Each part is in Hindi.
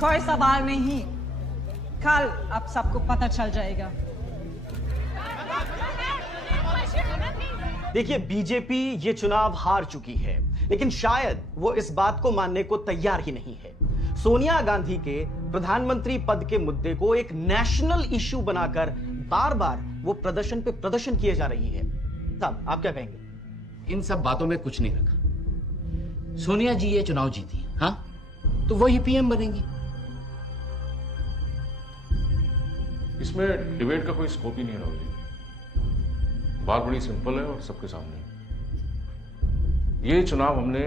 कोई सवाल नहीं, कल आप सबको पता चल जाएगा। देखिए, बीजेपी ये चुनाव हार चुकी है, लेकिन शायद वो इस बात को मानने को तैयार ही नहीं है। सोनिया गांधी के प्रधानमंत्री पद के मुद्दे को एक नेशनल इश्यू बनाकर बार बार वो प्रदर्शन पे प्रदर्शन किए जा रही है। साहब, आप क्या कहेंगे? इन सब बातों में कुछ नहीं रखा। सोनिया जी ये चुनाव जीती, हाँ, तो वही पीएम बनेंगी। इसमें डिबेट का कोई स्कोप ही नहीं है राहुल जी। बात बड़ी सिंपल है और सबके सामने। ये चुनाव हमने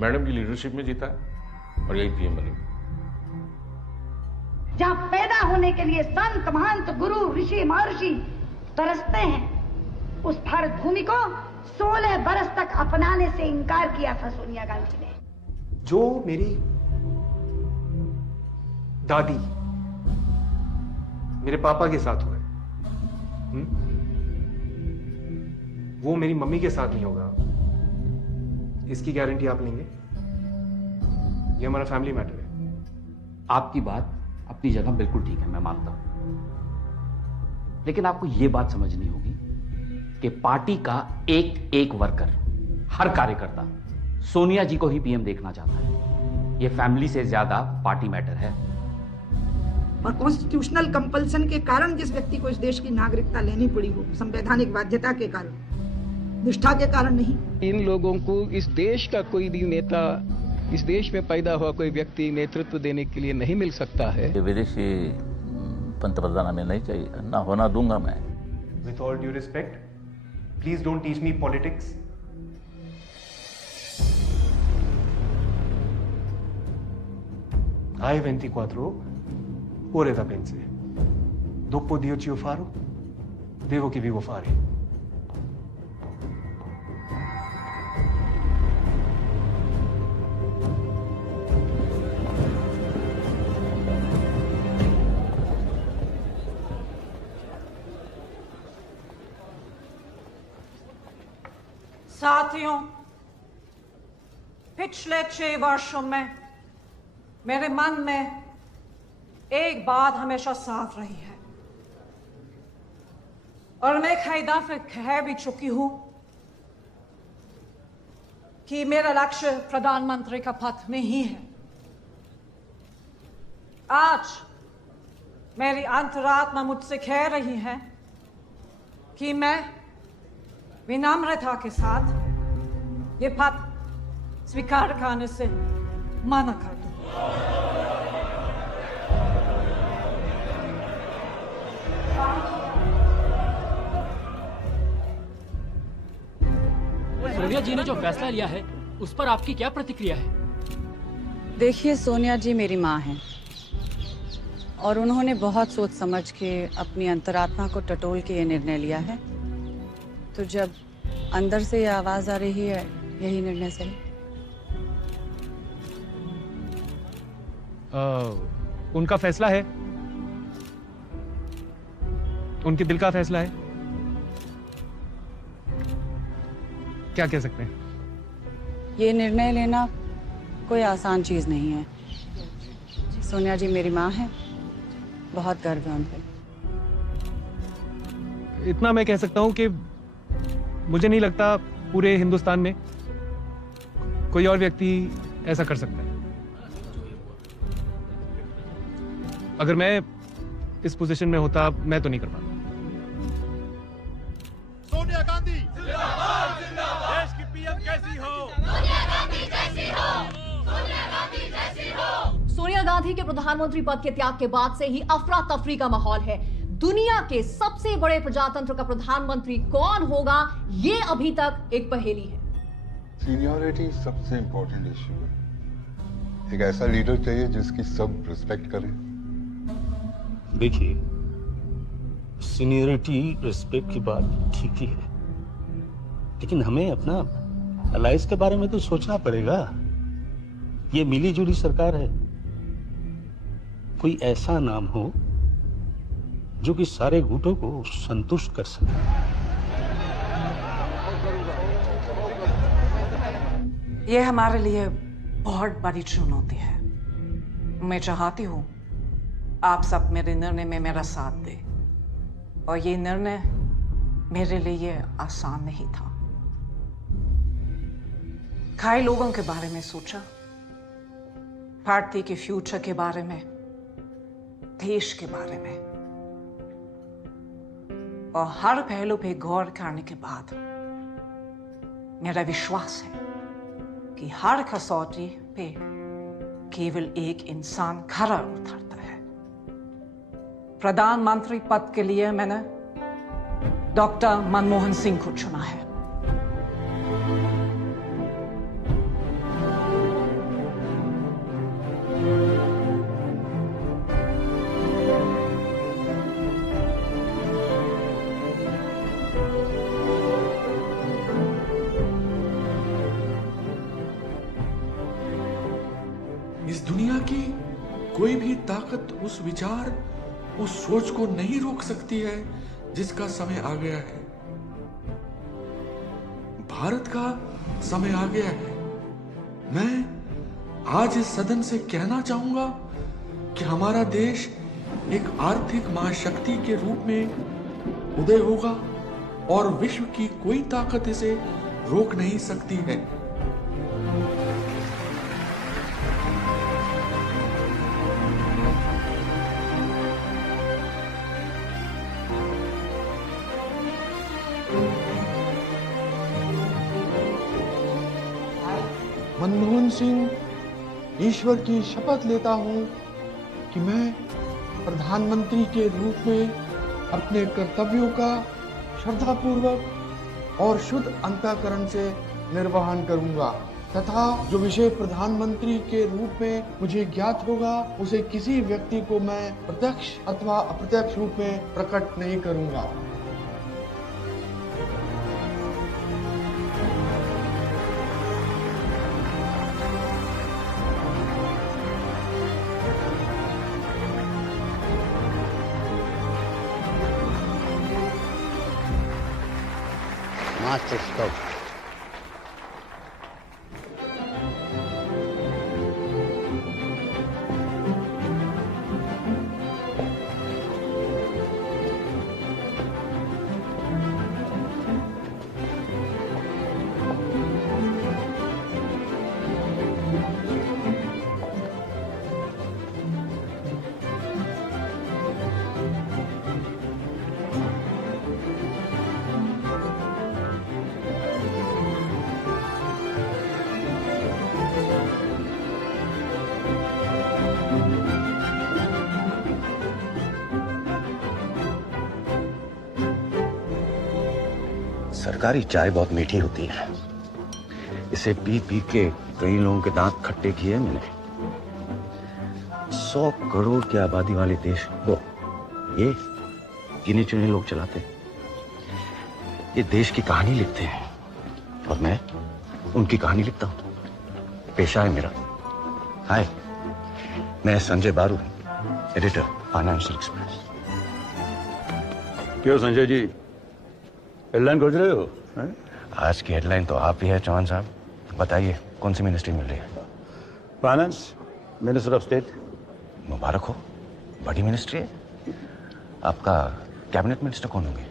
मैडम की लीडरशिप में जीता है और यही पीएम बनेगी। जहां पैदा होने के लिए संत महंत गुरु ऋषि महर्षि तरसते हैं, उस भारत भूमि को 16 बरस तक अपनाने से इनकार किया था सोनिया गांधी ने। जो मेरी दादी मेरे पापा के साथ हुए, वो मेरी मम्मी के साथ नहीं होगा, इसकी गारंटी आप लेंगे? ये हमारा फैमिली मैटर है। आपकी बात अपनी जगह बिल्कुल ठीक है, मैं मानता हूं, लेकिन आपको यह बात समझनी होगी कि पार्टी का एक एक वर्कर, हर कार्यकर्ता सोनिया जी को ही पीएम देखना चाहता है। यह फैमिली से ज्यादा पार्टी मैटर है। और कॉन्स्टिट्यूशनल कंपल्सन के कारण जिस व्यक्ति को इस देश की नागरिकता लेनी पड़ी हो, संवैधानिक बाध्यता के कारण, निष्ठा के कारण नहीं। इन लोगों को इस देश का कोई भी नेता, इस देश में पैदा हुआ कोई व्यक्ति नेतृत्व देने के लिए नहीं मिल सकता है। विदेशी पंतप्रधान हमें नहीं चाहिए, ना होना दूंगा मैं। With all due respect, please don't teach me politics. Hai 24 ore da pense. Dopo Dio ci faro, devo che vivo fare. साथियों, पिछले 6 वर्षों में मेरे मन में एक बात हमेशा साफ रही है और मैं कई दफे कह भी चुकी हूं कि मेरा लक्ष्य प्रधानमंत्री का पद नहीं है। आज मेरी अंतरात्मा मुझसे कह रही है कि मैं विनम्रता के साथ ये पद स्वीकार करने से मना कर दूं। सोनिया जी ने जो फैसला लिया है उस पर आपकी क्या प्रतिक्रिया है? देखिए, सोनिया जी मेरी माँ हैं और उन्होंने बहुत सोच समझ के अपनी अंतरात्मा को टटोल के ये निर्णय लिया है। तो जब अंदर से ये आवाज आ रही है, यही निर्णय सही। उनका फैसला है, उनके दिल का फैसला है, क्या कह सकते हैं? ये निर्णय लेना कोई आसान चीज नहीं है। सोनिया जी मेरी माँ है, बहुत गर्व है उन पे। इतना मैं कह सकता हूं कि मुझे नहीं लगता पूरे हिंदुस्तान में कोई और व्यक्ति ऐसा कर सकता है। अगर मैं इस पोजीशन में होता, मैं तो नहीं कर पाता। सोनिया गांधी जिंदाबाद, जिंदाबाद। देश की पीएम कैसी हो? सोनिया गांधी जैसी हो, सोनिया गांधी जैसी हो। सोनिया गांधी के प्रधानमंत्री पद के त्याग के बाद से ही अफरा तफरी का माहौल है। दुनिया के सबसे बड़े प्रजातंत्र का प्रधानमंत्री कौन होगा, ये अभी तक एक पहेली है। सीनियरिटी सबसे इंपॉर्टेंट इश्यू है। एक ऐसा लीडर चाहिए जिसकी सब रिस्पेक्ट करें। देखिए, सीनियरिटी रिस्पेक्ट की बात ठीक ही है, लेकिन हमें अपना अलायंस के बारे में तो सोचना पड़ेगा। ये मिली जुली सरकार है, कोई ऐसा नाम हो जो कि सारे गुटों को संतुष्ट कर सके। ये हमारे लिए बहुत बड़ी चुनौती है। मैं चाहती हूं आप सब मेरे निर्णय में मेरा साथ दें, और ये निर्णय मेरे लिए आसान नहीं था। कई लोगों के बारे में सोचा, पार्टी के फ्यूचर के बारे में, देश के बारे में, और हर पहलू पे गौर करने के बाद मेरा विश्वास है कि हर कसौटी पे केवल एक इंसान खरा उतरता है। प्रधानमंत्री पद के लिए मैंने डॉक्टर मनमोहन सिंह को चुना है। कोई भी ताकत उस विचार, उस सोच को नहीं रोक सकती है जिसका समय आ गया है। भारत का समय आ गया है। मैं आज इस सदन से कहना चाहूंगा कि हमारा देश एक आर्थिक महाशक्ति के रूप में उदय होगा और विश्व की कोई ताकत इसे रोक नहीं सकती है। मनमोहन सिंह, ईश्वर की शपथ लेता हूं कि मैं प्रधानमंत्री के रूप में अपने कर्तव्यों का श्रद्धापूर्वक और शुद्ध अंतःकरण से निर्वहन करूंगा तथा जो विषय प्रधानमंत्री के रूप में मुझे ज्ञात होगा उसे किसी व्यक्ति को मैं प्रत्यक्ष अथवा अप्रत्यक्ष रूप में प्रकट नहीं करूंगा। Master, stop. सरकारी चाय बहुत मीठी होती है। इसे पी पी के कई लोगों के दांत खट्टे किए मैंने। 100 करोड़ की आबादी वाले देश को ये गिने चुने लोग चलाते हैं। ये देश की कहानी लिखते हैं और मैं उनकी कहानी लिखता हूं। पेशा है मेरा। हाय, मैं संजय बारू, एडिटर, फाइनेंशियल एक्सप्रेस। क्यों संजय जी, हेडलाइन खोज रहे हो? आज की हेडलाइन तो आप ही है चौहान साहब। बताइए कौन सी मिनिस्ट्री मिल रही है? Finance minister of state. मुबारक हो, बड़ी मिनिस्ट्री है। आपका कैबिनेट मिनिस्टर कौन होंगे?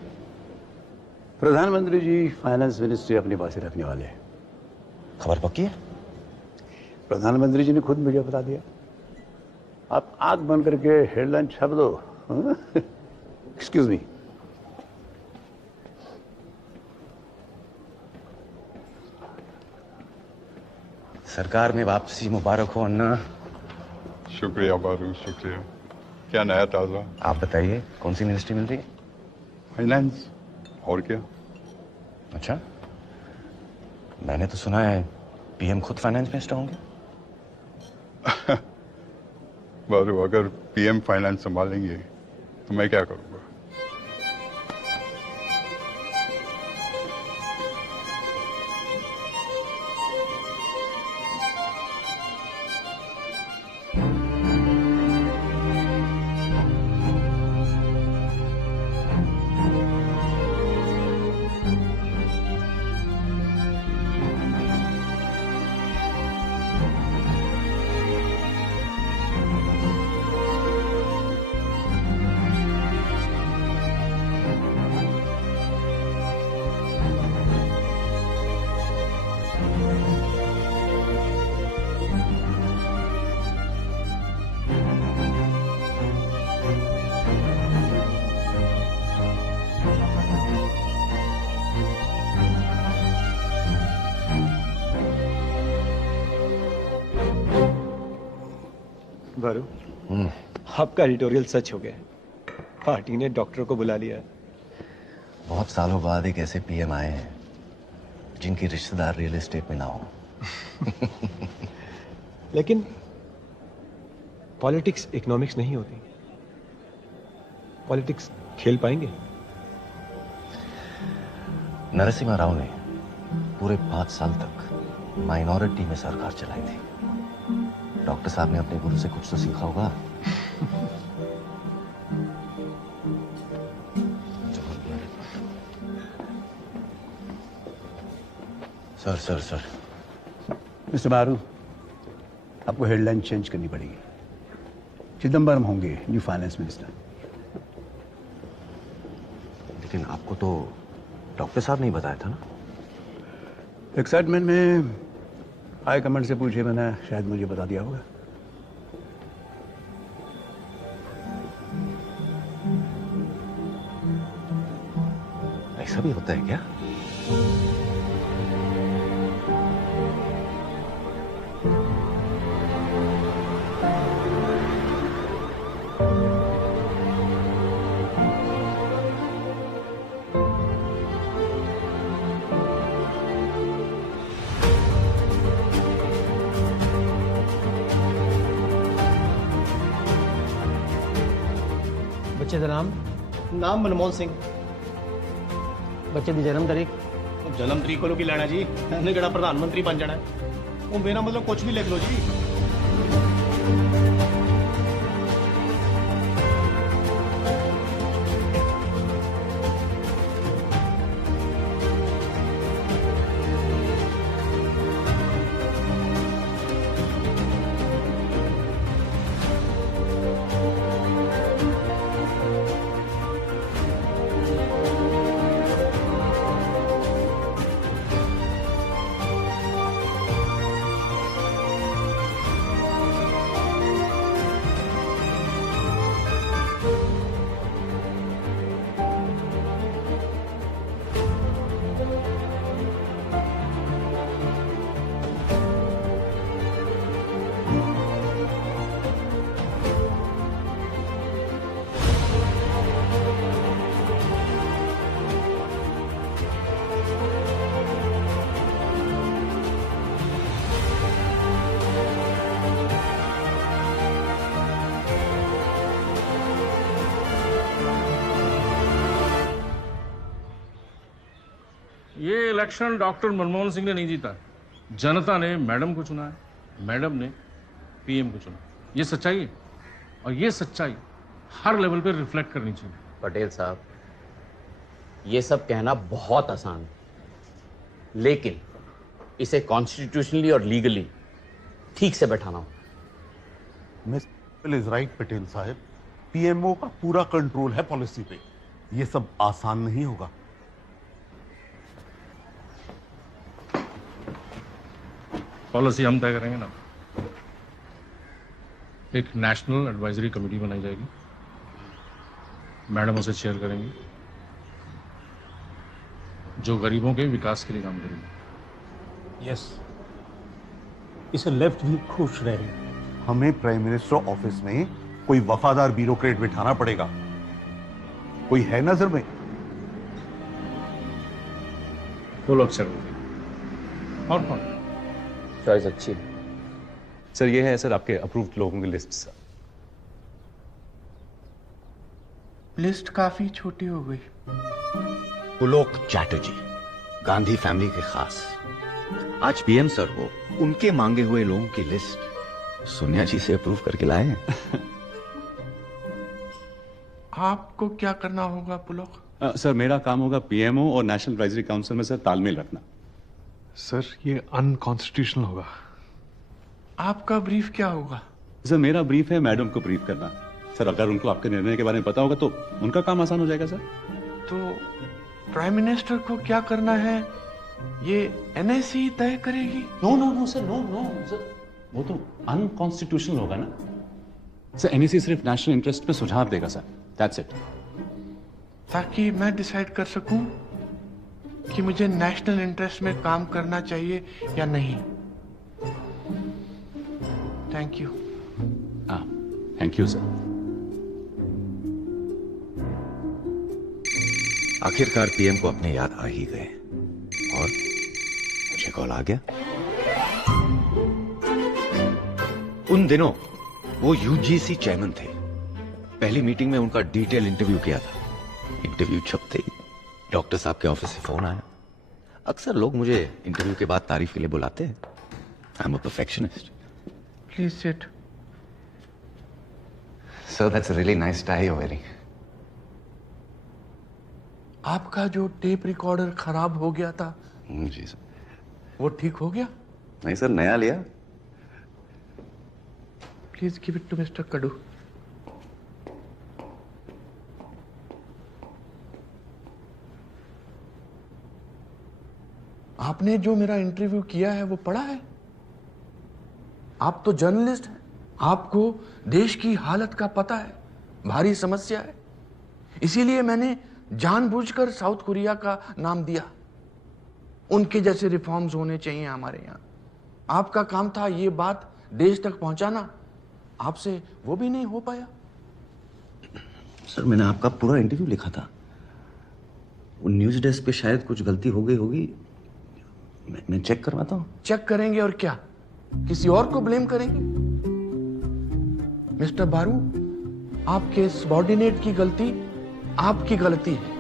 प्रधानमंत्री जी फाइनेंस मिनिस्ट्री अपने पास ही रखने वाले हैं। खबर पक्की है? प्रधानमंत्री जी ने खुद मुझे बता दिया। आप आंख बंद करके हेडलाइन छाप दो। Excuse me. सरकार में वापसी मुबारक हो अन्ना। शुक्रिया बारू, शुक्रिया। क्या नया ताजा? आप बताइए कौन सी मिनिस्ट्री मिल रही है? फाइनेंस। और क्या? अच्छा, मैंने तो सुना है पीएम खुद फाइनेंस मिनिस्टर होंगे। बारू, अगर पीएम फाइनेंस संभालेंगे तो मैं क्या करूंगा? बारू, आपका एडिटोरियल सच हो गया। पार्टी ने डॉक्टर को बुला लिया। बहुत सालों बाद एक ऐसे पीएम आए हैं जिनकी रिश्तेदार रियल एस्टेट में ना हो। लेकिन पॉलिटिक्स इकोनॉमिक्स नहीं होती। पॉलिटिक्स खेल पाएंगे? नरसिम्हा राव ने पूरे 5 साल तक माइनॉरिटी में सरकार चलाई थी। डॉक्टर साहब ने अपने गुरु से कुछ तो सीखा होगा। सर सर सर मिस्टर मारू, आपको हेडलाइन चेंज करनी पड़ेगी। चिदम्बरम होंगे न्यू फाइनेंस मिनिस्टर। लेकिन आपको तो डॉक्टर साहब ने ही बताया था ना। एक्साइटमेंट में हाई कमांड से पूछे मैंने, शायद मुझे बता दिया होगा। ऐसा भी होता है क्या? बच्चे का नाम मनमोहन सिंह। बच्चे की जन्म तारीख? जन्म तरीक को की लेना जी, इन्हें केड़ा प्रधानमंत्री बन जाना है। वो मेरा मतलब कुछ भी लिख लो जी। ये इलेक्शन डॉक्टर मनमोहन सिंह ने नहीं जीता, जनता ने मैडम को चुना है, मैडम ने पीएम को चुना। ये सच्चाई है और ये सच्चाई हर लेवल पे रिफ्लेक्ट करनी चाहिए। पटेल साहब, ये सब कहना बहुत आसान है, लेकिन इसे कॉन्स्टिट्यूशनली और लीगली ठीक से बैठाना हो। मिस्टर इज राइट पटेल साहब, पीएमओ का पूरा कंट्रोल है पॉलिसी पे। ये सब आसान नहीं होगा। पॉलिसी हम तय करेंगे ना। एक नेशनल एडवाइजरी कमेटी बनाई जाएगी, मैडम उसे चेयर करेंगी, जो गरीबों के विकास के लिए काम करेगी। यस, इसे लेफ्ट भी खुश रहेगी। हमें प्राइम मिनिस्टर ऑफिस में कोई वफादार ब्यूरोक्रेट बिठाना पड़ेगा। कोई है नजर में? फुल अक्षर और कौन? चॉइस अच्छी है सर। ये है सर आपके अप्रूव्ड लोगों की लिस्ट सर। लिस्ट काफी छोटी हो गई। पुलोक चैटर्जी, गांधी फैमिली के खास, आज पीएम सर हो, उनके मांगे हुए लोगों की लिस्ट सोनिया जी से अप्रूव करके लाए हैं। आपको क्या करना होगा पुलोक? सर मेरा काम होगा पीएमओ और नेशनल एडवाइजरी काउंसिल में सर तालमेल रखना। सर ये अनकॉन्स्टिट्यूशनल होगा। आपका ब्रीफ क्या होगा? सर मेरा ब्रीफ है मैडम को ब्रीफ करना। सर अगर उनको आपके निर्णय के बारे में पता होगा तो उनका काम आसान हो जाएगा सर। तो प्राइम मिनिस्टर को क्या करना है ये एनएससी तय करेगी? No no no sir, no no sir, वो तो अनकॉन्स्टिट्यूशनल होगा ना सर। एनएससी सिर्फ नेशनल इंटरेस्ट पे सुझाव देगा सर, दैट्स इट। ताकि मैं डिसाइड कर सकूं कि मुझे नेशनल इंटरेस्ट में काम करना चाहिए या नहीं। Thank you. Thank you sir. आखिरकार पीएम को अपने याद आ ही गए और मुझे कॉल आ गया। उन दिनों वो यूजीसी चेयरमैन थे। पहली मीटिंग में उनका डिटेल इंटरव्यू किया था। इंटरव्यू छपते ही डॉक्टर साहब के ऑफिस से फोन आया। अक्सर लोग मुझे इंटरव्यू के बाद तारीफ के लिए बुलाते हैं। I am a perfectionist. Please sit. Sir, that's a really nice tie you're wearing. आपका जो टेप रिकॉर्डर खराब हो गया था जी सर। वो ठीक हो गया? नहीं सर, नया लिया। Please give it to mister Kadu. आपने जो मेरा इंटरव्यू किया है वो पढ़ा है? आप तो जर्नलिस्ट हैं, आपको देश की हालत का पता है, भारी समस्या है। इसीलिए मैंने जानबूझकर साउथ कोरिया का नाम दिया। उनके जैसे रिफॉर्म्स होने चाहिए हमारे यहाँ। आपका काम था ये बात देश तक पहुंचाना, आपसे वो भी नहीं हो पाया। सर, मैंने आपका पूरा इंटरव्यू लिखा था। वो न्यूज डेस्क पे शायद कुछ गलती हो गई होगी, मैं चेक करवाता हूँ। चेक करेंगे और क्या, किसी और को ब्लेम करेंगे? मिस्टर बारू, आपके सबॉर्डिनेट की गलती आपकी गलती है।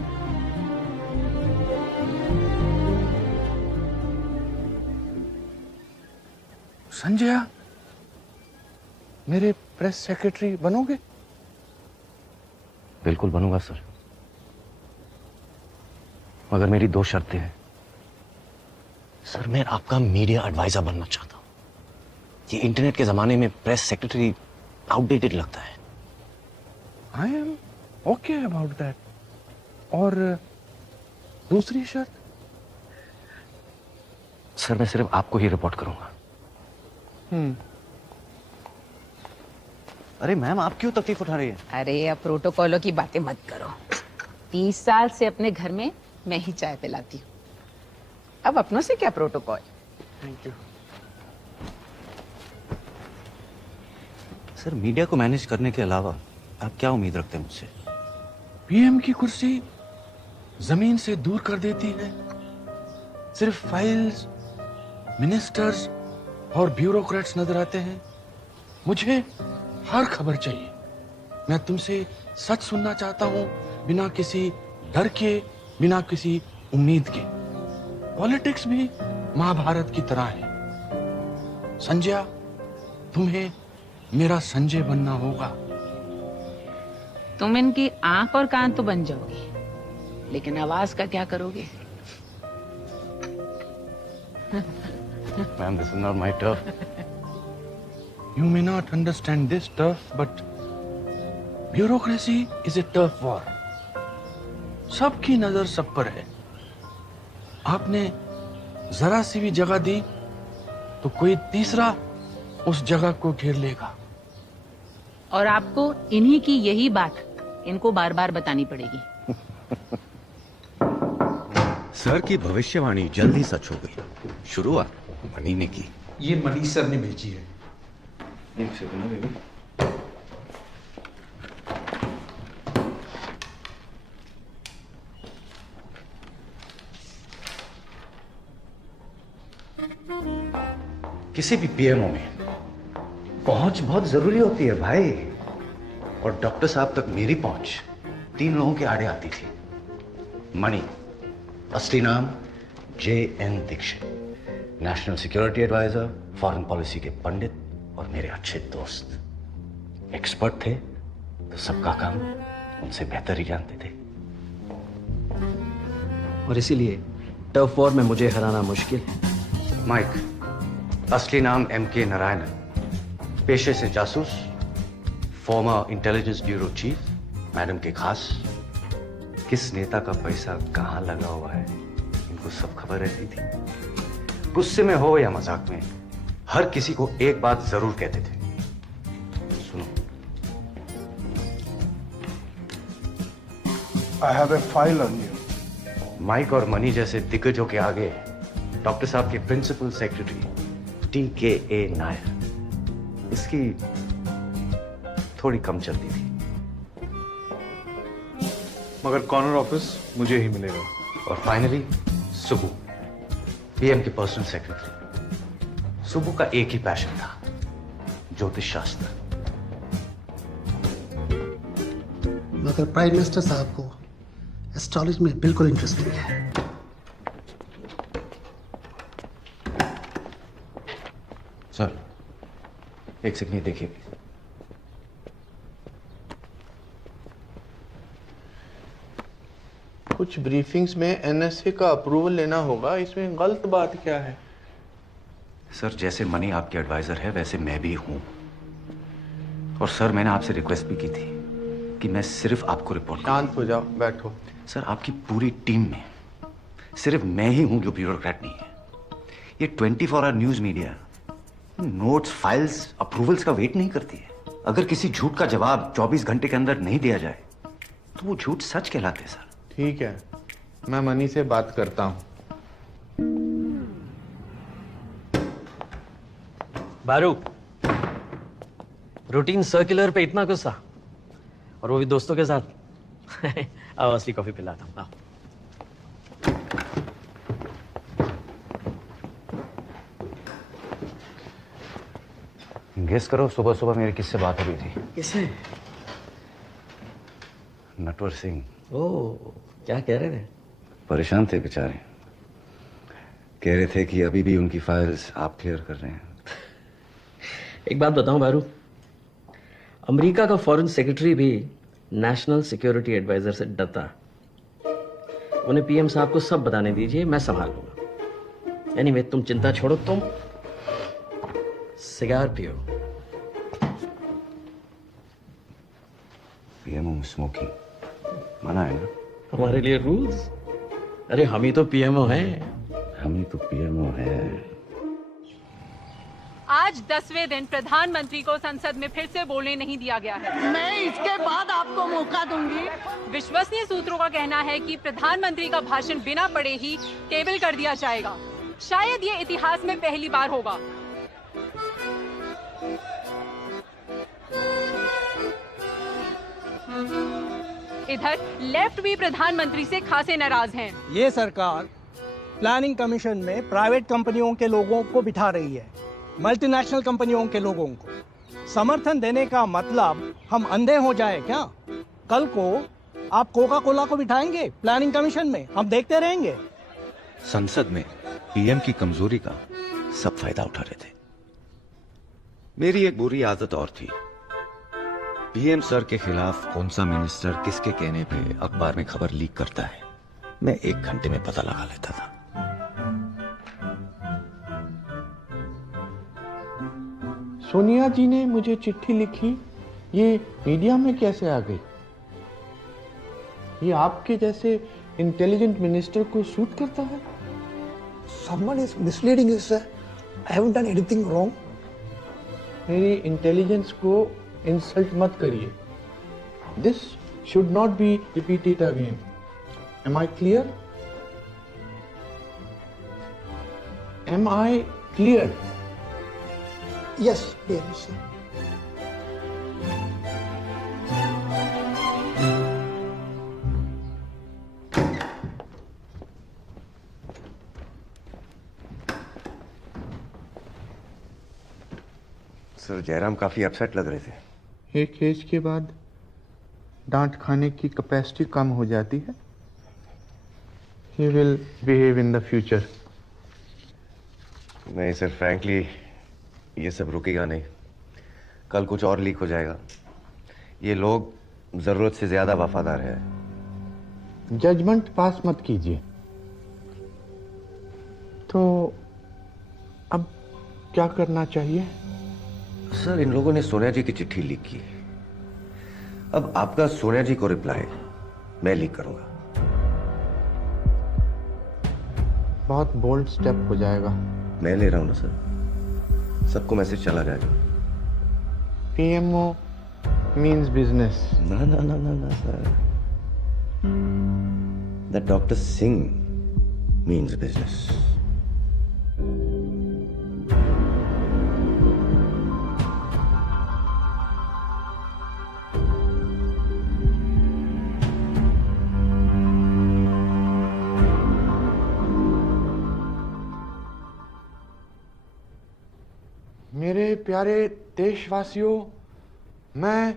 संजय, मेरे प्रेस सेक्रेटरी बनोगे? बिल्कुल बनूंगा सर, मगर मेरी 2 शर्तें हैं। सर, मैं आपका मीडिया एडवाइजर बनना चाहता हूं। ये इंटरनेट के जमाने में प्रेस सेक्रेटरी आउटडेटेड लगता है। I am okay about that. और दूसरी शर्त? सर, मैं सिर्फ आपको ही रिपोर्ट करूंगा। अरे मैम, आप क्यों तकलीफ उठा रही है? अरे अब प्रोटोकॉलों की बातें मत करो। 30 साल से अपने घर में मैं ही चाय पिलाती हूँ, अब अपनों से क्या protocol. Thank you. Sir, media को मैनेज करने के अलावा आप क्या उम्मीद रखते हैं मुझसे? पीएम की कुर्सी जमीन से दूर कर देती है। सिर्फ फाइल्स, मिनिस्टर्स और ब्यूरोक्रेट्स नजर आते हैं। मुझे हर खबर चाहिए। मैं तुमसे सच सुनना चाहता हूं, बिना किसी डर के, बिना किसी उम्मीद के। पॉलिटिक्स भी महाभारत की तरह है। संजय, तुम्हें मेरा संजय बनना होगा। तुम इनकी आंख और कान तो बन जाओगे, लेकिन आवाज का क्या करोगे? Ma'am, this is not my turf. You may not understand this turf, but bureaucracy is a turf war. सबकी नजर सब पर है। आपने जरा सी भी जगह दी तो कोई तीसरा उस जगह को घेर लेगा। और आपको इन्हीं की यही बात इनको बार बार बतानी पड़ेगी। सर की भविष्यवाणी जल्द ही सच हो गई। शुरुआत मनी ने की। ये मनी सर ने भेजी है। एक सेकंड बेबी। किसी भी पीएमओ में पहुंच बहुत जरूरी होती है भाई। और डॉक्टर साहब तक मेरी पहुंच 3 लोगों के आड़े आती थी। मणि, असली नाम JN Dixit, national security advisor, foreign policy के पंडित और मेरे अच्छे दोस्त। एक्सपर्ट थे तो सबका काम उनसे बेहतर ही जानते थे। और इसीलिए टफ वॉर में मुझे हराना मुश्किल है। माइक, असली नाम MK नारायणन, पेशे से जासूस, farmer intelligence bureau chief, madam के खास। किस नेता का पैसा कहां लगा हुआ है इनको सब खबर रहती थी। गुस्से में हो या मजाक में, हर किसी को एक बात जरूर कहते थे, सुनो। I have a file on you. Mike और मनी जैसे दिग्गजों के आगे डॉक्टर साहब के प्रिंसिपल सेक्रेटरी TKA नायर, इसकी थोड़ी कम चलती थी। मगर कॉर्नर ऑफिस मुझे ही मिलेगा। और फाइनली सुबू, PM के पर्सनल सेक्रेटरी। सुबू का एक ही पैशन था, ज्योतिष शास्त्र। मगर प्राइम मिनिस्टर साहब को एस्ट्रोलॉजी में बिल्कुल इंटरेस्ट नहीं है। सर, एक सेकंड देखिए। कुछ ब्रीफिंग्स में एनएसए का अप्रूवल लेना होगा, इसमें गलत बात क्या है? सर जैसे मनी आपके एडवाइजर है वैसे मैं भी हूं। और सर मैंने आपसे रिक्वेस्ट भी की थी कि मैं सिर्फ आपको रिपोर्ट। शांत हो जाओ, बैठो। सर आपकी पूरी टीम में सिर्फ मैं ही हूं जो ब्यूरोक्रेट नहीं है। ये 24 hour news media notes, files, approvals का वेट नहीं करती है। अगर किसी झूठ का जवाब 24 घंटे के अंदर नहीं दिया जाए तो वो झूठ सच कहलाते हैं सर। ठीक है, मैं मनी से बात करता हूं। बारू, रूटीन सर्कुलर पे इतना गुस्सा, और वो भी दोस्तों के साथ। आओ असली कॉफी पिलाता हूँ, आओ। गेस करो सुबह सुबह मेरी किससे बात हो रही थी? किससे? नटवर सिंह। ओह, क्या कह रहे थे? परेशान थे बेचारे। कह रहे थे कि अभी भी उनकी फाइल्स आप क्लियर कर रहे हैं। एक बात बताऊं बारू, अमेरिका का फॉरेन सेक्रेटरी भी नेशनल सिक्योरिटी एडवाइजर से डरता। उन्हें पीएम साहब को सब बताने दीजिए, मैं संभाल लूंगा। एनीवे, तुम चिंता छोड़ो, तुम सिगार पियो। पीएमओ स्मोकिंग मना है ना? हमारे लिए रूल्स? अरे हम ही तो पीएमओ हैं। हम ही तो पीएमओ है। आज 10वें दिन प्रधानमंत्री को संसद में फिर से बोलने नहीं दिया गया है। मैं इसके बाद आपको मौका दूंगी। विश्वसनीय सूत्रों का कहना है कि प्रधानमंत्री का भाषण बिना पढ़े ही टेबल कर दिया जाएगा। शायद ये इतिहास में पहली बार होगा। इधर लेफ्ट भी प्रधानमंत्री से खासे नाराज हैं। ये सरकार प्लानिंग कमीशन में प्राइवेट कंपनियों के लोगों को बिठा रही है, मल्टीनेशनल कंपनियों के लोगों को। समर्थन देने का मतलब हम अंधे हो जाए क्या? कल को आप कोका कोला को बिठाएंगे प्लानिंग कमीशन में, हम देखते रहेंगे। संसद में पीएम की कमजोरी का सब फायदा उठा रहे थे। मेरी एक बुरी आदत और थी, पीएम सर के खिलाफ कौन सा मिनिस्टर किसके कहने पे अखबार में खबर लीक करता है, मैं 1 घंटे में पता लगा लेता था। सोनिया जी ने मुझे चिट्ठी लिखी, ये मीडिया में कैसे आ गई? ये आपके जैसे इंटेलिजेंट मिनिस्टर को सूट करता है? Someone is misleading you, sir. I haven't done anything wrong. मेरी इंटेलिजेंस को इंसल्ट मत करिए। This should not be repeated again. Am I clear? Am I clear? Yes, yes, sir. Sir Jairam काफी अपसेट लग रहे थे। एक एज के बाद डांट खाने की कैपेसिटी कम हो जाती है। He will behave in the future. नहीं सर, फ्रैंकली ये सब रुकेगा नहीं। कल कुछ और लीक हो जाएगा। ये लोग जरूरत से ज्यादा वफादार है। जजमेंट पास मत कीजिए। तो अब क्या करना चाहिए? सर इन लोगों ने सोनिया जी की चिट्ठी लीक की, अब आपका सोनिया जी को रिप्लाई मैं लीक करूंगा। बहुत बोल्ड स्टेप हो जाएगा। मैं ले रहा हूं ना सर, सबको मैसेज चला जाएगा। PMO means business. ना ना ना ना ना sir, that Dr. Singh means business. मेरे प्यारे देशवासियों, मैं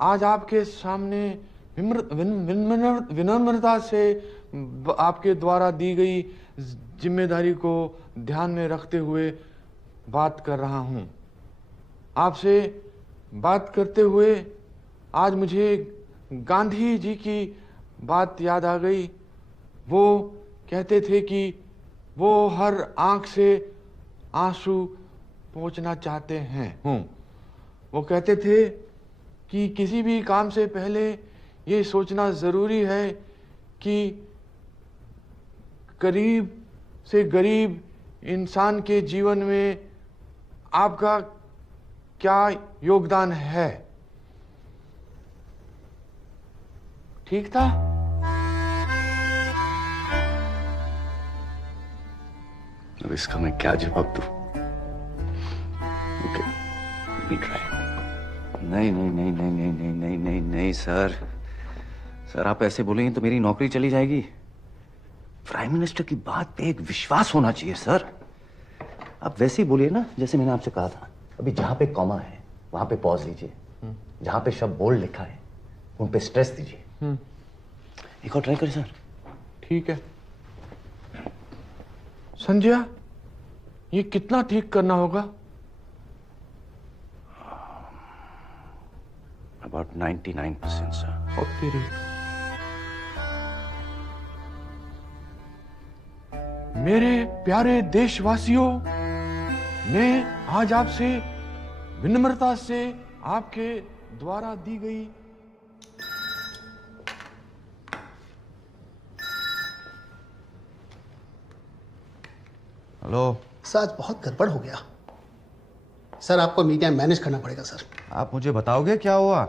आज आपके सामने विनम्रता से आपके द्वारा दी गई जिम्मेदारी को ध्यान में रखते हुए बात कर रहा हूं। आपसे बात करते हुए आज मुझे गांधी जी की बात याद आ गई। वो कहते थे कि वो हर आंख से आंसू पोंछना चाहते हैं। वो कहते थे कि किसी भी काम से पहले ये सोचना ज़रूरी है कि गरीब से गरीब इंसान के जीवन में आपका क्या योगदान है। ठीक था? अब इसका मैं क्या जवाब दूं? Okay, let me try. नहीं नहीं नहीं नहीं नहीं नहीं नहीं नहीं नहीं सर, सर आप ऐसे बोलेंगे तो मेरी नौकरी चली जाएगी। प्राइम मिनिस्टर की बात पे एक विश्वास होना चाहिए सर। आप वैसे ही बोलिए ना जैसे मैंने आपसे कहा था। अभी जहां पे कॉमा है वहां पे पॉज लीजिए, जहां पे शब्द बोल्ड लिखा है उन पे स्ट्रेस दीजिए। एक और ट्राई करें सर। ठीक है। संजय, ये कितना ठीक करना होगा? About 99% sir. और तेरी मेरे प्यारे देशवासियों, मैं आज आपसे विनम्रता से आपके द्वारा दी गई हेलो सर, आज बहुत गड़बड़ हो गया सर। आपको मीडिया मैनेज करना पड़ेगा सर। आप मुझे बताओगे क्या हुआ?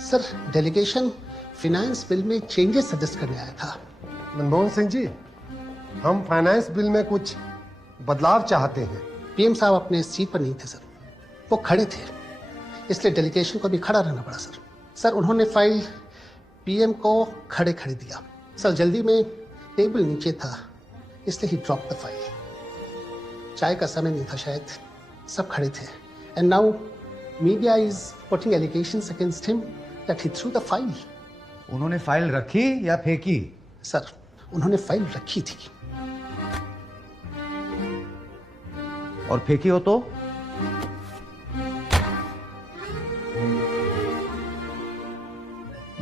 सर, डेलीगेशन फाइनेंस बिल में चेंजेस सजेस्ट करने आया था। मनमोहन सिंह जी, हम फाइनेंस बिल में कुछ बदलाव चाहते हैं। पीएम साहब अपने सीट पर नहीं थे सर, वो खड़े थे, इसलिए डेलीगेशन को भी खड़ा रहना पड़ा सर। सर, उन्होंने फाइल पीएम को खड़े खड़े दिया सर। जल्दी में टेबल नीचे था इसलिए ही ड्रॉप द फाइल। चाय का समय नहीं था शायद, सब खड़े थे। And now media is putting allegations against him that he through the file. उन्होंने फाइल रखी या फेंकी? सर, उन्होंने फाइल रखी थी। और फेंकी हो तो?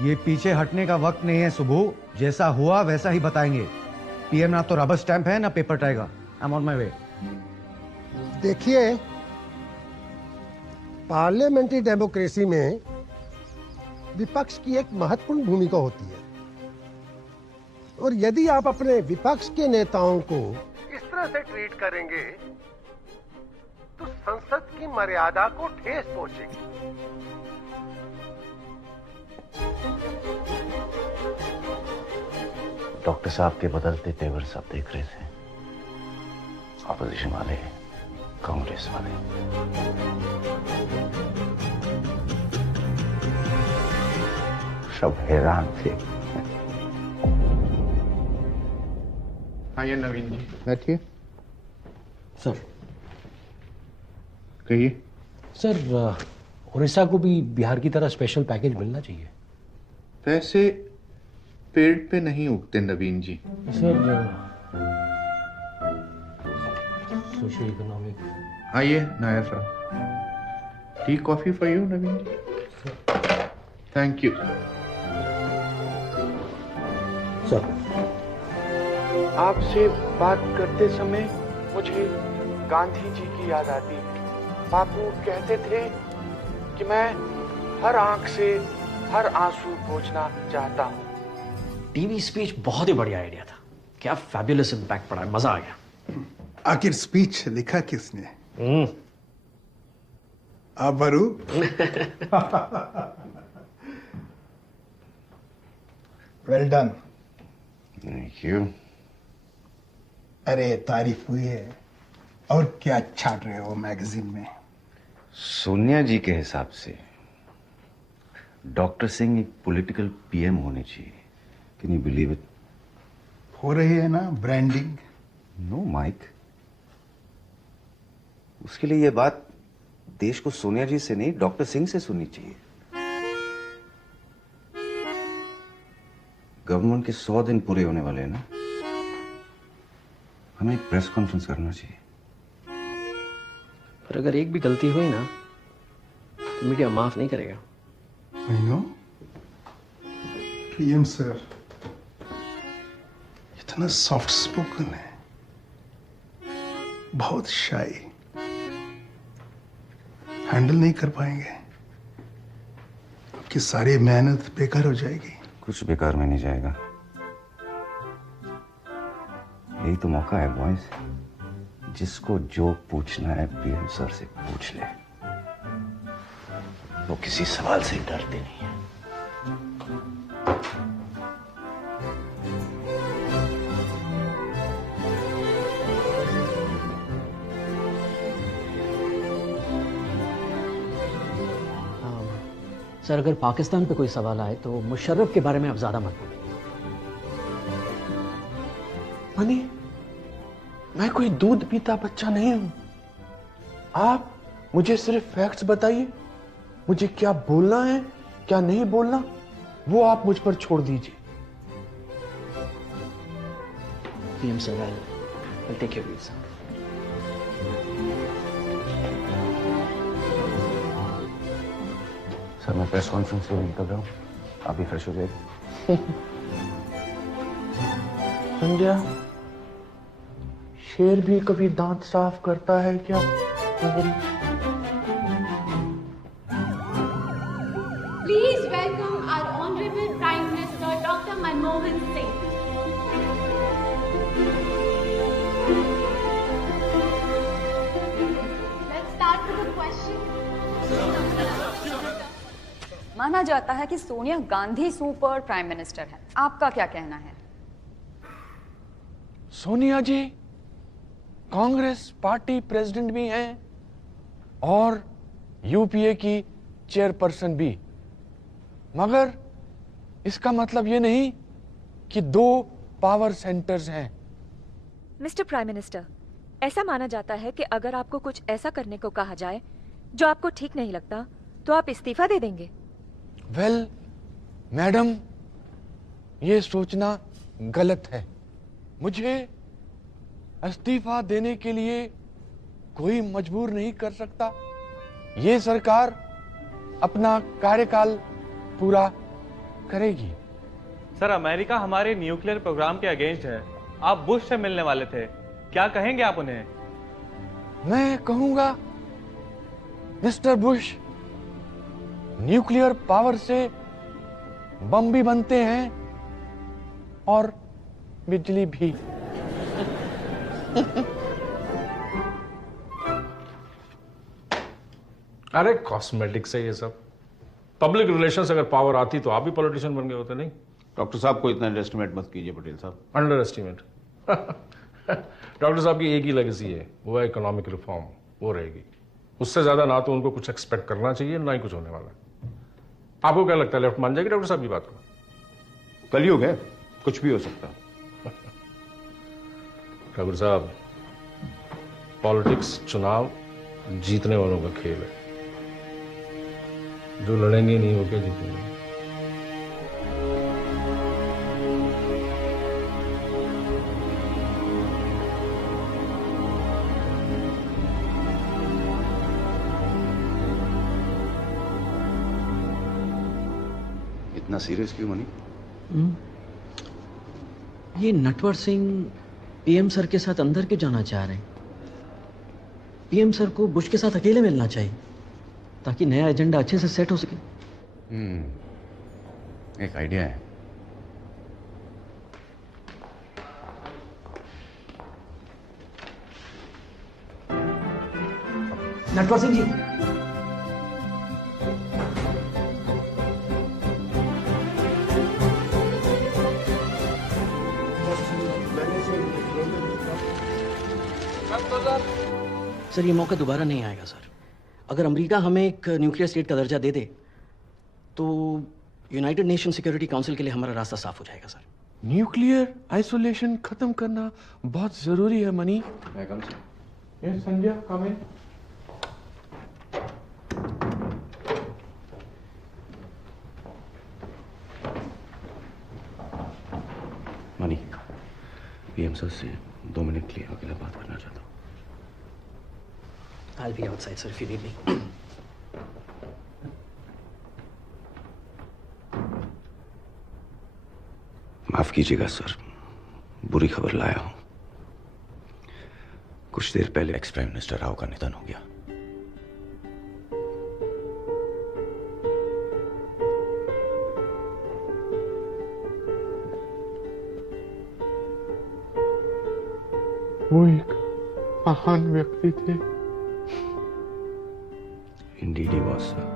ये पीछे हटने का वक्त नहीं है सुबह। जैसा हुआ वैसा ही बताएंगे। पीएम ना तो रबर स्टैंप है ना paper tiger. I am on my way. देखिए, पार्लियामेंट्री डेमोक्रेसी में विपक्ष की एक महत्वपूर्ण भूमिका होती है, और यदि आप अपने विपक्ष के नेताओं को इस तरह से ट्रीट करेंगे तो संसद की मर्यादा को ठेस पहुंचेगी। डॉक्टर साहब के बदलते तेवर सब देख रहे थे। ऑपोजिशन वाले, कांग्रेस वाले। सब हैरान थे। आइए नवीन जी, बैठिए। सर कहिए। सर, उड़ीसा को भी बिहार की तरह स्पेशल पैकेज मिलना चाहिए। पैसे पेड़ पे नहीं उगते Naveen ji. Sir, social economic. आइए नायर साहब, tea coffee for you Naveen ji. Thank you sir. आपसे बात करते समय मुझे गांधी जी की याद आती है। बापू कहते थे कि मैं हर आंख से हर आंसू पोंछना चाहता हूँ। टीवी स्पीच बहुत ही बढ़िया आइडिया था। क्या फैबुलस इम्पैक्ट पड़ा है, मजा आ गया। आखिर स्पीच लिखा किसने? आप बरू? Well done. Thank you. अरे तारीफ हुई है। और क्या छाट रहे हो मैगजीन में? सोनिया जी के हिसाब से डॉक्टर सिंह एक पॉलिटिकल पीएम होने चाहिए। Can you believe it? हो रही है ना ब्रांडिंग? नो माइक, उसके लिए यह बात देश को सोनिया जी से नहीं डॉक्टर सिंह से सुननी चाहिए। गवर्नमेंट के 100 दिन पूरे होने वाले हैं ना, हमें एक प्रेस कॉन्फ्रेंस करना चाहिए। पर अगर एक भी गलती हुई ना मीडिया माफ नहीं करेगा। I know. पीएम सर इतना सॉफ्ट स्पोकन है, बहुत शाई, हैंडल नहीं कर पाएंगे। आपकी सारी मेहनत बेकार हो जाएगी। कुछ बेकार में नहीं जाएगा। यही तो मौका है बॉयज, जिसको जो पूछना है पीएम सर से पूछ ले। वो किसी सवाल से डरते नहीं है। सर, अगर पाकिस्तान पे कोई सवाल आए तो मुशर्रफ के बारे में आप ज्यादा मत बोलिए। मनी, मैं कोई दूध पीता बच्चा नहीं हूं। आप मुझे सिर्फ फैक्ट्स बताइए। मुझे क्या बोलना है क्या नहीं बोलना वो आप मुझ पर छोड़ दीजिए। PM sir, I'll take your views. Sir, मैं प्रेस कॉन्फ्रेंस के लिए निकल रहा हूँ, आप भी फ्रेश हो जाइए। संजय, शेर भी कभी दांत साफ करता है क्या? Please welcome our Honorable Prime Minister Dr. Manmohan Singh. Let's start with the question. माना जाता है कि Sonia Gandhi super prime minister है, आपका क्या कहना है? सोनिया जी कांग्रेस पार्टी प्रेसिडेंट भी हैं और यूपीए की चेयरपर्सन भी, मगर इसका मतलब ये नहीं कि दो पावर सेंटर्स हैं। मिस्टर प्राइम मिनिस्टर, ऐसा माना जाता है कि अगर आपको कुछ ऐसा करने को कहा जाए जो आपको ठीक नहीं लगता तो आप इस्तीफा दे देंगे। वेल, मैडम, ये सोचना गलत है। मुझे इस्तीफा देने के लिए कोई मजबूर नहीं कर सकता। ये सरकार अपना कार्यकाल पूरा करेगी। सर, अमेरिका हमारे न्यूक्लियर प्रोग्राम के अगेंस्ट है। आप बुश से मिलने वाले थे, क्या कहेंगे आप उन्हें? मैं कहूंगा, मिस्टर बुश, न्यूक्लियर पावर से बम भी बनते हैं और बिजली भी। अरे कॉस्मेटिक्स है ये सब। पब्लिक रिलेशंस अगर पावर आती तो आप भी पॉलिटिशियन बन गए होते, नहीं? डॉक्टर साहब को इतना अंडर एस्टिमेट मत कीजिए पटेल साहब। Under estimate? डॉक्टर साहब की एक ही लेगेसी है, वो है इकोनॉमिक रिफॉर्म, वो रहेगी। उससे ज्यादा ना तो उनको कुछ एक्सपेक्ट करना चाहिए, ना ही कुछ होने वाला। आपको क्या लगता है, लेफ्ट मान जाएगी डॉक्टर साहब की बात को? कलयुग है, कुछ भी हो सकता है। ठाकुर साहब, पॉलिटिक्स चुनाव जीतने वालों का खेल है। जो लड़ेंगे नहीं वो क्या जीतेंगे? इतना सीरियस क्यों मनी? ये नटवर सिंह पीएम सर के साथ अंदर क्यों जाना चाह रहे हैं? पीएम सर को बुश के साथ अकेले मिलना चाहिए ताकि नया एजेंडा अच्छे से सेट हो सके। एक आइडिया है। नटवर सिंह जी, सर ये मौका दोबारा नहीं आएगा सर। अगर अमेरिका हमें एक न्यूक्लियर स्टेट का दर्जा दे दे तो यूनाइटेड नेशन सिक्योरिटी काउंसिल के लिए हमारा रास्ता साफ हो जाएगा सर। न्यूक्लियर आइसोलेशन खत्म करना बहुत जरूरी है मनी। यस संजय, कम इन। मनी, पीएम सर से 2 मिनट के लिए अकेला बात करना चाहता हूँ। I'll be outside, sir, if you need me. माफ कीजिएगा सर, बुरी खबर लाया हूं। कुछ देर पहले एक्स प्राइम मिनिस्टर राव का निधन हो गया। वो एक महान व्यक्ति थे। Indeed he was, sir.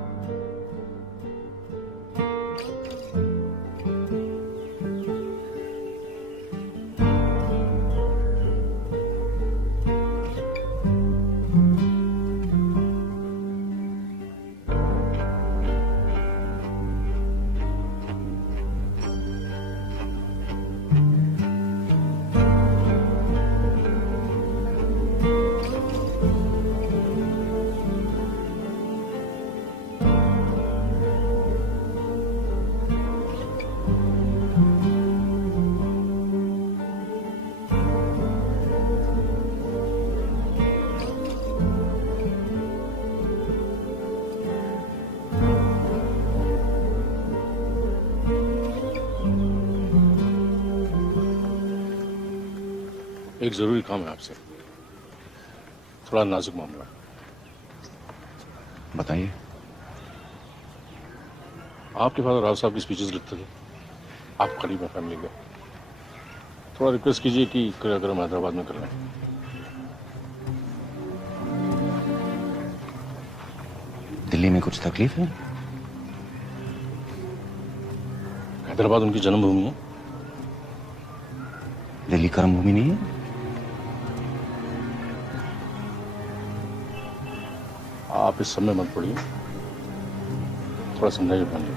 एक जरूरी काम है आपसे, थोड़ा नाजुक मामला है। बताइए। आपके फादर राव साहब की स्पीचेस लिखते थे, आप करीब में फैमिली के, थोड़ा रिक्वेस्ट कीजिए कि कार्यक्रम हैदराबाद में कर लें। दिल्ली में कुछ तकलीफ है? हैदराबाद उनकी जन्मभूमि है। दिल्ली कर्मभूमि नहीं है? आप इस समय मत पड़िए, थोड़ा समझाइए फैमिली।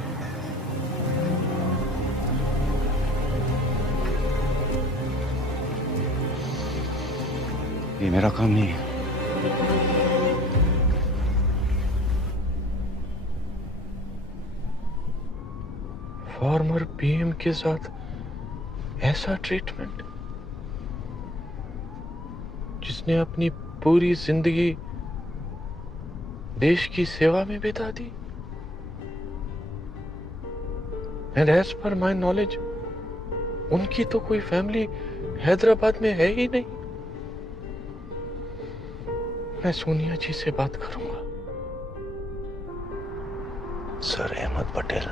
ये मेरा काम नहीं है। फॉर्मर पीएम के साथ ऐसा ट्रीटमेंट, जिसने अपनी पूरी जिंदगी देश की सेवा में बिता दी। And as per my knowledge, उनकी तो कोई फैमिली हैदराबाद में है ही नहीं। मैं सोनिया जी से बात करूंगा। सर अहमद पटेल,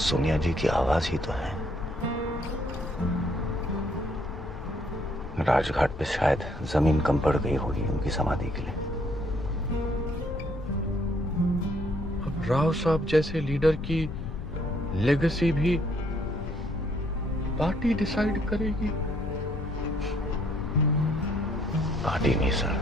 सोनिया जी की आवाज ही तो है। राजघाट पे शायद जमीन कम पड़ गई होगी उनकी समाधि के लिए। अब राव साहब जैसे लीडर की लेगेसी भी पार्टी डिसाइड करेगी। पार्टी नहीं सर,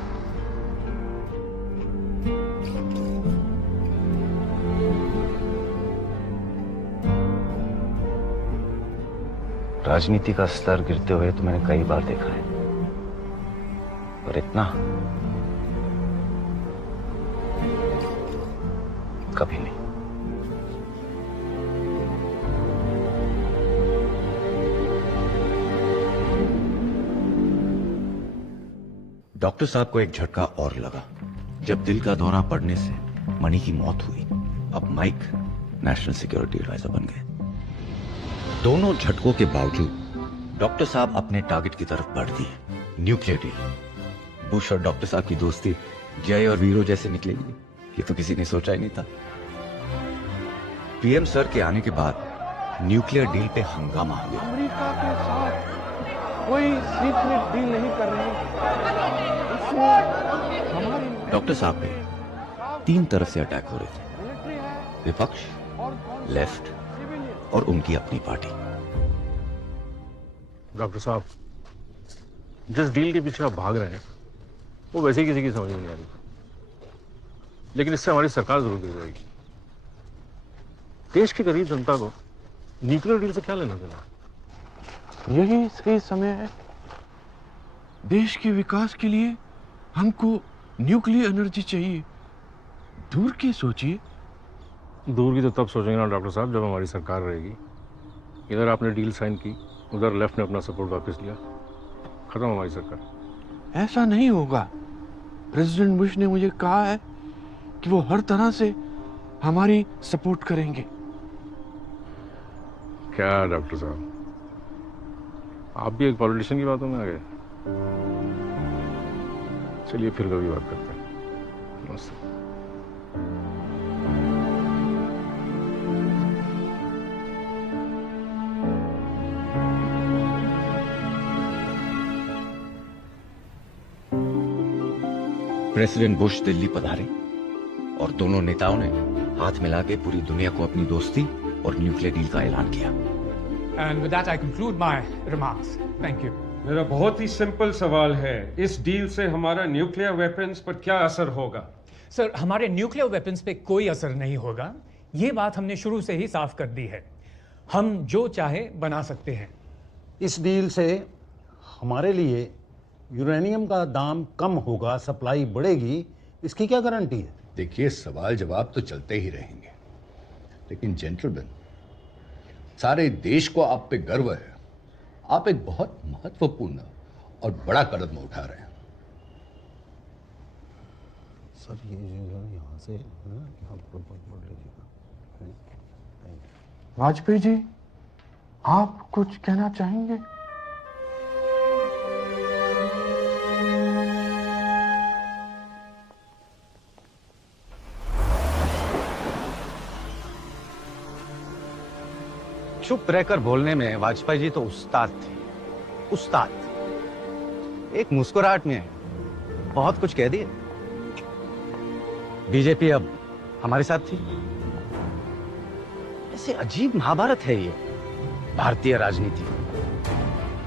राजनीति का स्तर गिरते हुए तो मैंने कई बार देखा है, पर इतना कभी नहीं। डॉक्टर साहब को एक झटका और लगा जब दिल का दौरा पड़ने से मणि की मौत हुई। अब माइक नेशनल सिक्योरिटी एडवाइजर बन गए। दोनों झटकों के बावजूद डॉक्टर साहब अपने टारगेट की तरफ बढ़ दिए, न्यूक्लियर डील। बुश और डॉक्टर साहब की दोस्ती जय और वीरों जैसे निकलेगी, ये तो किसी ने सोचा ही नहीं था। पीएम सर के आने के बाद न्यूक्लियर डील पे हंगामा हो गया। अमेरिका के साथ कोई सीक्रेट डील नहीं कर रहे। डॉक्टर साहब पे 3 तरफ से अटैक हो रहे थे, विपक्ष, लेफ्ट और उनकी अपनी पार्टी। डॉक्टर साहब, जिस डील के पीछे आप भाग रहे हैं वो वैसे ही किसी की समझ में नहीं आ रही, लेकिन इससे हमारी सरकार जरूर गिर जाएगी। देश की गरीब जनता को न्यूक्लियर डील से क्या लेना देना? यही सही समय है। देश के विकास के लिए हमको न्यूक्लियर एनर्जी चाहिए। दूर की सोचिए। दूर की तो तब सोचेंगे ना डॉक्टर साहब जब हमारी सरकार रहेगी। इधर आपने डील साइन की, उधर लेफ्ट ने अपना सपोर्ट वापस लिया, खत्म हमारी सरकार। ऐसा नहीं होगा। प्रेसिडेंट बुश ने मुझे कहा है कि वो हर तरह से हमारी सपोर्ट करेंगे। क्या डॉक्टर साहब, आप भी एक पॉलिटिशियन की बातों में आ गए। चलिए फिर कभी बात करते हैं। नमस्ते। प्रेसिडेंट बुश दिल्ली पधारे और दोनों नेताओं ने हाथ मिला के पूरी दुनिया को अपनी दोस्ती और न्यूक्लियर डील का ऐलान किया। And with that I conclude my remarks. Thank you. मेरा बहुत ही सिंपल सवाल है, इस डील से हमारा न्यूक्लियर वेपन्स पर क्या असर होगा? सर, हमारे न्यूक्लियर वेपन्स पे कोई असर नहीं होगा। ये बात हमने शुरू से ही साफ कर दी है। हम जो चाहे बना सकते हैं। इस डील से हमारे लिए यूरेनियम का दाम कम होगा, सप्लाई बढ़ेगी, इसकी क्या गारंटी है? देखिए, सवाल जवाब तो चलते ही रहेंगे, लेकिन जेंटलमैन, सारे देश को आप पे गर्व है। आप एक बहुत महत्वपूर्ण और बड़ा कदम उठा रहे हैं। सर, ये यहाँ से वाजपेयी जी, आप कुछ कहना चाहेंगे? चुप रहकर बोलने में वाजपेयी जी तो उस्ताद थे, उस्ताद। एक मुस्कुराहट में बहुत कुछ कह दिए। बीजेपी अब हमारे साथ थी। ऐसे अजीब महाभारत है ये भारतीय राजनीति।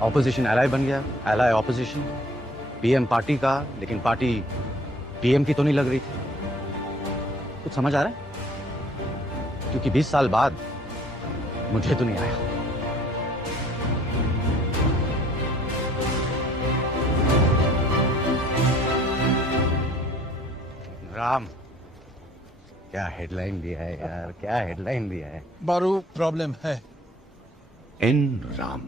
ऑपोजिशन एलाय बन गया, एलाय ऑपोजिशन। पीएम पार्टी का, लेकिन पार्टी पीएम की तो नहीं लग रही थी। कुछ समझ आ रहा है? क्योंकि 20 साल बाद मुझे तो नहीं आया। राम, क्या हेडलाइन दिया है यार, क्या हेडलाइन दिया है। बारू, प्रॉब्लम है। एन राम,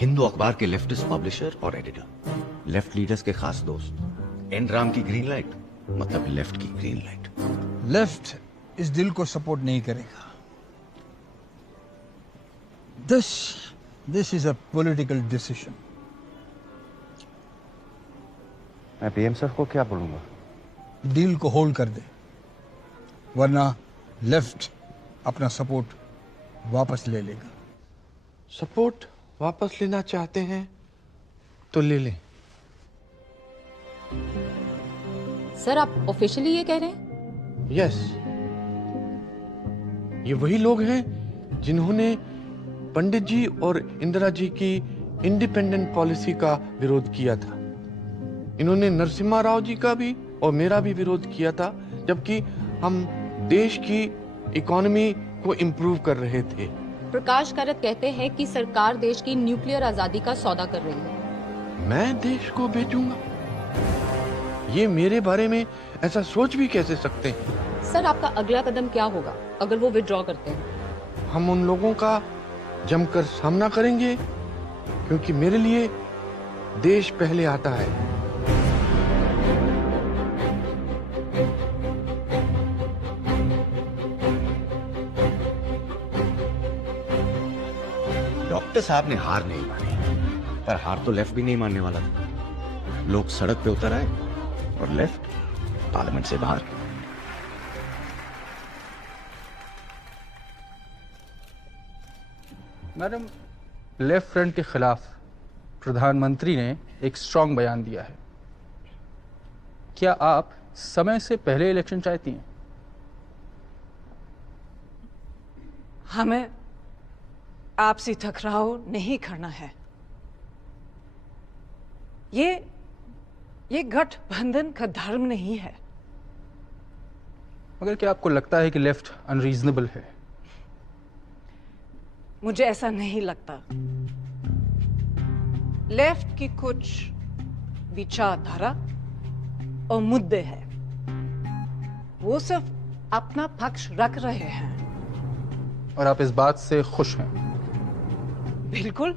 हिंदू अखबार के लेफ्टिस्ट पब्लिशर और एडिटर, लेफ्ट लीडर्स के खास दोस्त। एन राम की ग्रीन लाइट मतलब लेफ्ट की ग्रीन लाइट। लेफ्ट इस दिल को सपोर्ट नहीं करेगा। This is a political decision. मैं पीएम सर को क्या बोलूंगा? डील को होल्ड कर दे, वरना लेफ्ट अपना सपोर्ट वापस ले लेगा। सपोर्ट वापस लेना चाहते हैं तो ले लें। सर, आप ऑफिशियली ये कह रहे हैं? यस, ये वही लोग हैं जिन्होंने पंडित जी और इंदिरा जी की इंडिपेंडेंट पॉलिसी का विरोध किया था। इन्होंने नरसिम्हा राव जी का भी और मेरा भी विरोध किया था, जबकि हम देश की इकोनॉमी को इम्प्रूव कर रहे थे। प्रकाश कारत कहते हैं कि सरकार देश की न्यूक्लियर आजादी का सौदा कर रही है। मैं देश को बेचूंगा? ये मेरे बारे में ऐसा सोच भी कैसे सकते हैं? सर, आपका अगला कदम क्या होगा अगर वो विड्रॉ करते हैं? हम उन लोगों का जमकर सामना करेंगे, क्योंकि मेरे लिए देश पहले आता है। डॉक्टर साहब ने हार नहीं मानी, पर हार तो लेफ्ट भी नहीं मानने वाला था। लोग सड़क पे उतर आए और लेफ्ट पार्लियामेंट से बाहर। मैडम, लेफ्ट फ्रंट के खिलाफ प्रधानमंत्री ने एक स्ट्रांग बयान दिया है। क्या आप समय से पहले इलेक्शन चाहती हैं? हमें आपसी टकराव नहीं करना है। ये गठबंधन का धर्म नहीं है। मगर क्या आपको लगता है कि लेफ्ट अनरीजनेबल है? मुझे ऐसा नहीं लगता। लेफ्ट की कुछ विचारधारा और मुद्दे हैं, वो सिर्फ अपना पक्ष रख रहे हैं। और आप इस बात से खुश हैं? बिल्कुल।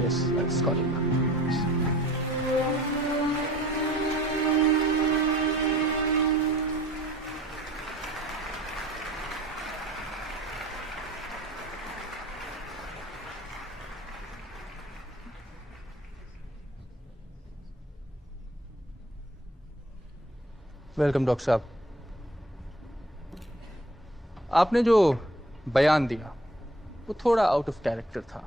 Yes, that's got it. Welcome doctor साहब। आपने जो बयान दिया वो थोड़ा आउट ऑफ कैरेक्टर था।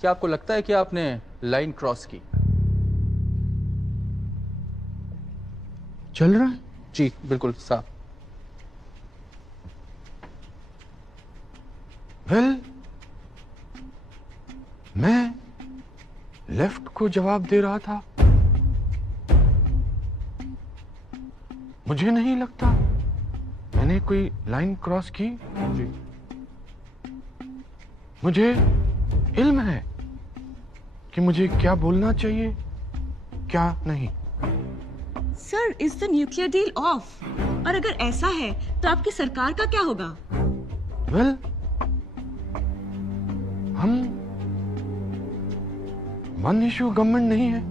क्या आपको लगता है कि आपने लाइन क्रॉस की? चल रहा है? जी बिल्कुल साहब। वेल, मैं लेफ्ट को जवाब दे रहा था। मुझे नहीं लगता मैंने कोई लाइन क्रॉस की। जी। मुझे इल्म है कि मुझे क्या बोलना चाहिए, क्या नहीं। Sir, is the nuclear deal of? और अगर ऐसा है तो आपकी सरकार का क्या होगा? वेल, हम वन इश्यू गवर्नमेंट नहीं है।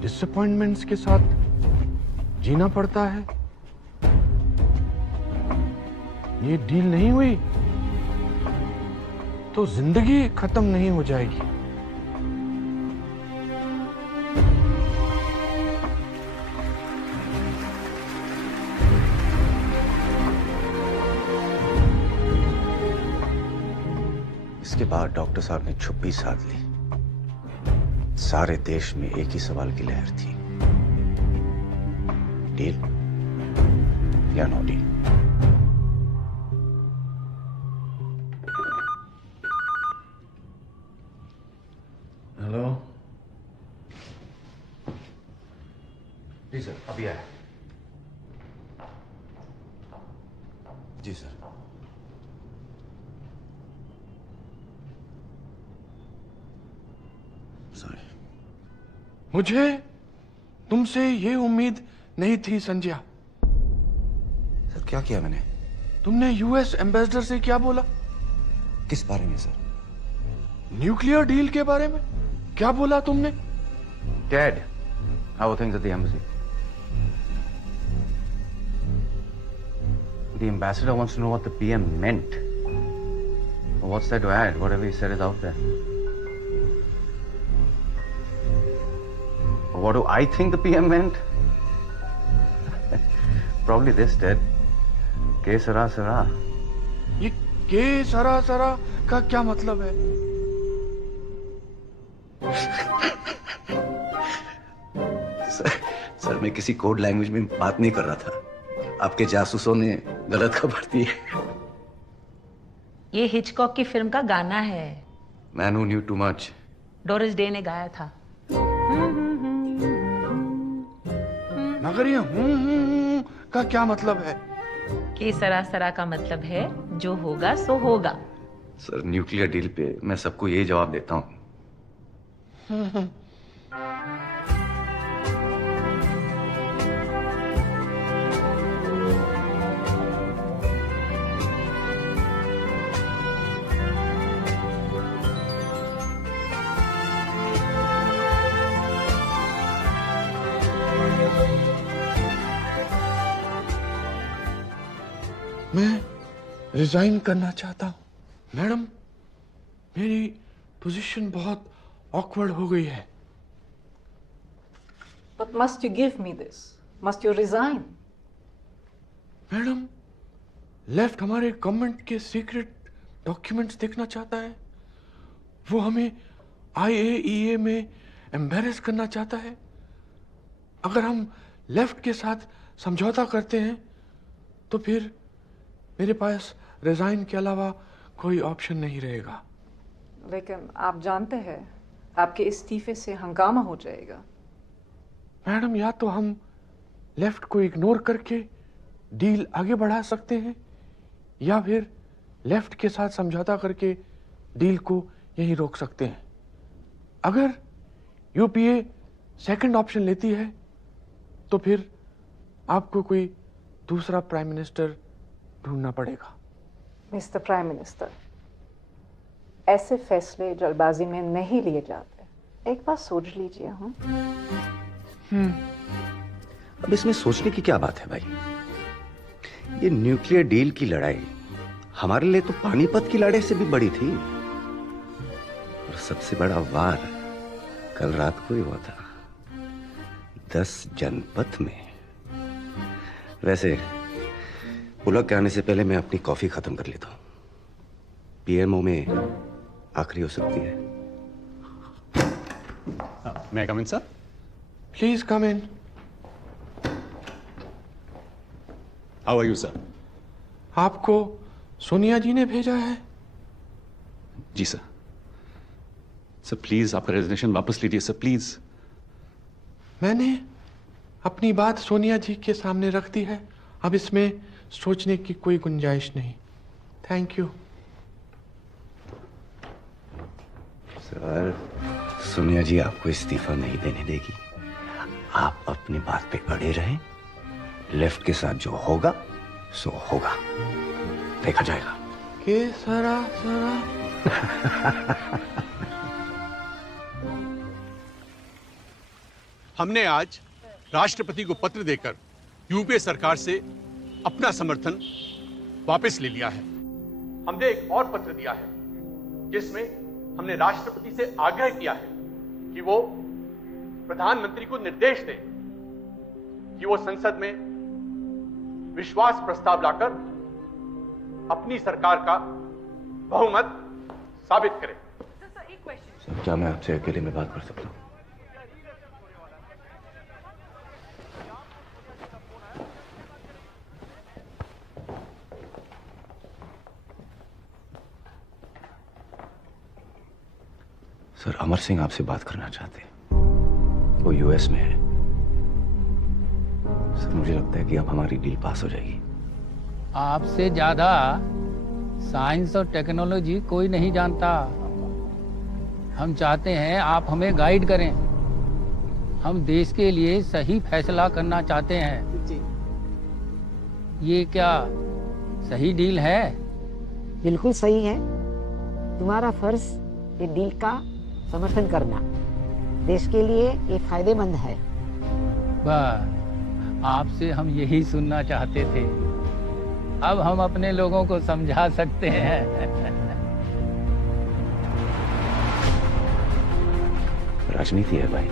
डिसअपॉइंटमेंट्स के साथ जीना पड़ता है। ये डील नहीं हुई तो जिंदगी खत्म नहीं हो जाएगी। इसके बाद डॉक्टर साहब ने चुप्पी साध ली। सारे देश में एक ही सवाल की लहर थी, डील या नो डील। हेलो। जी सर, अभी आया। जी सर। मुझे तुमसे ये उम्मीद नहीं थी संजय। सर क्या किया मैंने? तुमने यूएस एम्बेसडर से क्या बोला? किस बारे में सर? न्यूक्लियर डील के बारे में क्या बोला तुमने? Dad, how are things at the embassy? The ambassador wants to know what the PM meant. What's there to add? Whatever he said is out there. What do I think the PM meant? Probably this, Dad. के सरा सरा। ये के सरा सरा का क्या मतलब है? सर मैं किसी कोड लैंग्वेज में बात नहीं कर रहा था। आपके जासूसों ने गलत खबर दी है। ये हिचकॉक की फिल्म का गाना है। मैन हू new too much. Doris day ने गाया था। मगर ये का क्या मतलब है? कि सरासरा का मतलब है जो होगा सो होगा। सर न्यूक्लियर डील पे मैं सबको यही जवाब देता हूँ। मैं रिजाइन करना चाहता हूं। मैडम, मेरी पोजीशन बहुत ऑकवर्ड हो गई है। But must you give me this? Must you resign? Madam, left हमारे गवर्नमेंट के सीक्रेट डॉक्यूमेंट्स देखना चाहता है। वो हमें IAEA में एम्बेरस करना चाहता है। अगर हम लेफ्ट के साथ समझौता करते हैं तो फिर मेरे पास रिजाइन के अलावा कोई ऑप्शन नहीं रहेगा। लेकिन आप जानते हैं आपके इस्तीफे से हंगामा हो जाएगा। मैडम, या तो हम लेफ्ट को इग्नोर करके डील आगे बढ़ा सकते हैं या फिर लेफ्ट के साथ समझौता करके डील को यहीं रोक सकते हैं। अगर यूपीए सेकंड ऑप्शन लेती है तो फिर आपको कोई दूसरा प्राइम मिनिस्टर ढूंढना पड़ेगा। मिस्टर प्राइम मिनिस्टर, ऐसे फैसले जल्दबाजी में नहीं लिए जाते। एक बार सोच लीजिए। अब इसमें सोचने की क्या बात है भाई? ये न्यूक्लियर डील की लड़ाई हमारे लिए तो पानीपत की लड़ाई से भी बड़ी थी। और सबसे बड़ा वार कल रात को ही हुआ था। 10 जनपथ में। वैसे पुलक के आने से पहले मैं अपनी कॉफी खत्म कर लेता हूं। पीएमओ में आखिरी हो सकती है। May I come in, sir? Please come in. How are you, sir? आपको सोनिया जी ने भेजा है? जी सर। सर प्लीज आपका रेजिग्नेशन वापस लीजिए सर, प्लीज। मैंने अपनी बात सोनिया जी के सामने रख दी है, अब इसमें सोचने की कोई गुंजाइश नहीं। Thank you. सर, सोनिया जी आपको इस्तीफा नहीं देने देगी। आप अपनी बात पे अड़े रहें। लेफ्ट के साथ जो होगा सो होगा, देखा जाएगा। के सरा सरा। हमने आज राष्ट्रपति को पत्र देकर यूपीए सरकार से अपना समर्थन वापस ले लिया है। हमने एक और पत्र दिया है जिसमें हमने राष्ट्रपति से आग्रह किया है कि वो प्रधानमंत्री को निर्देश दें कि वो संसद में विश्वास प्रस्ताव लाकर अपनी सरकार का बहुमत साबित करें। सर, क्या मैं आपसे अकेले में बात कर सकता हूं? सर, अमर सिंह आपसे बात करना चाहते हैं। वो यूएस में है। सर, मुझे लगता है कि अब हमारी डील पास हो जाएगी। आपसे ज्यादा साइंस और टेक्नोलॉजी कोई नहीं जानता। हम चाहते हैं आप हमें गाइड करें। हम देश के लिए सही फैसला करना चाहते हैं। ये क्या सही डील है? बिल्कुल सही है। तुम्हारा फर्ज ये डील का समर्थन करना। देश के लिए ये फायदेमंद है। बस आपसे हम यही सुनना चाहते थे। अब हम अपने लोगों को समझा सकते हैं। राजनीति है भाई।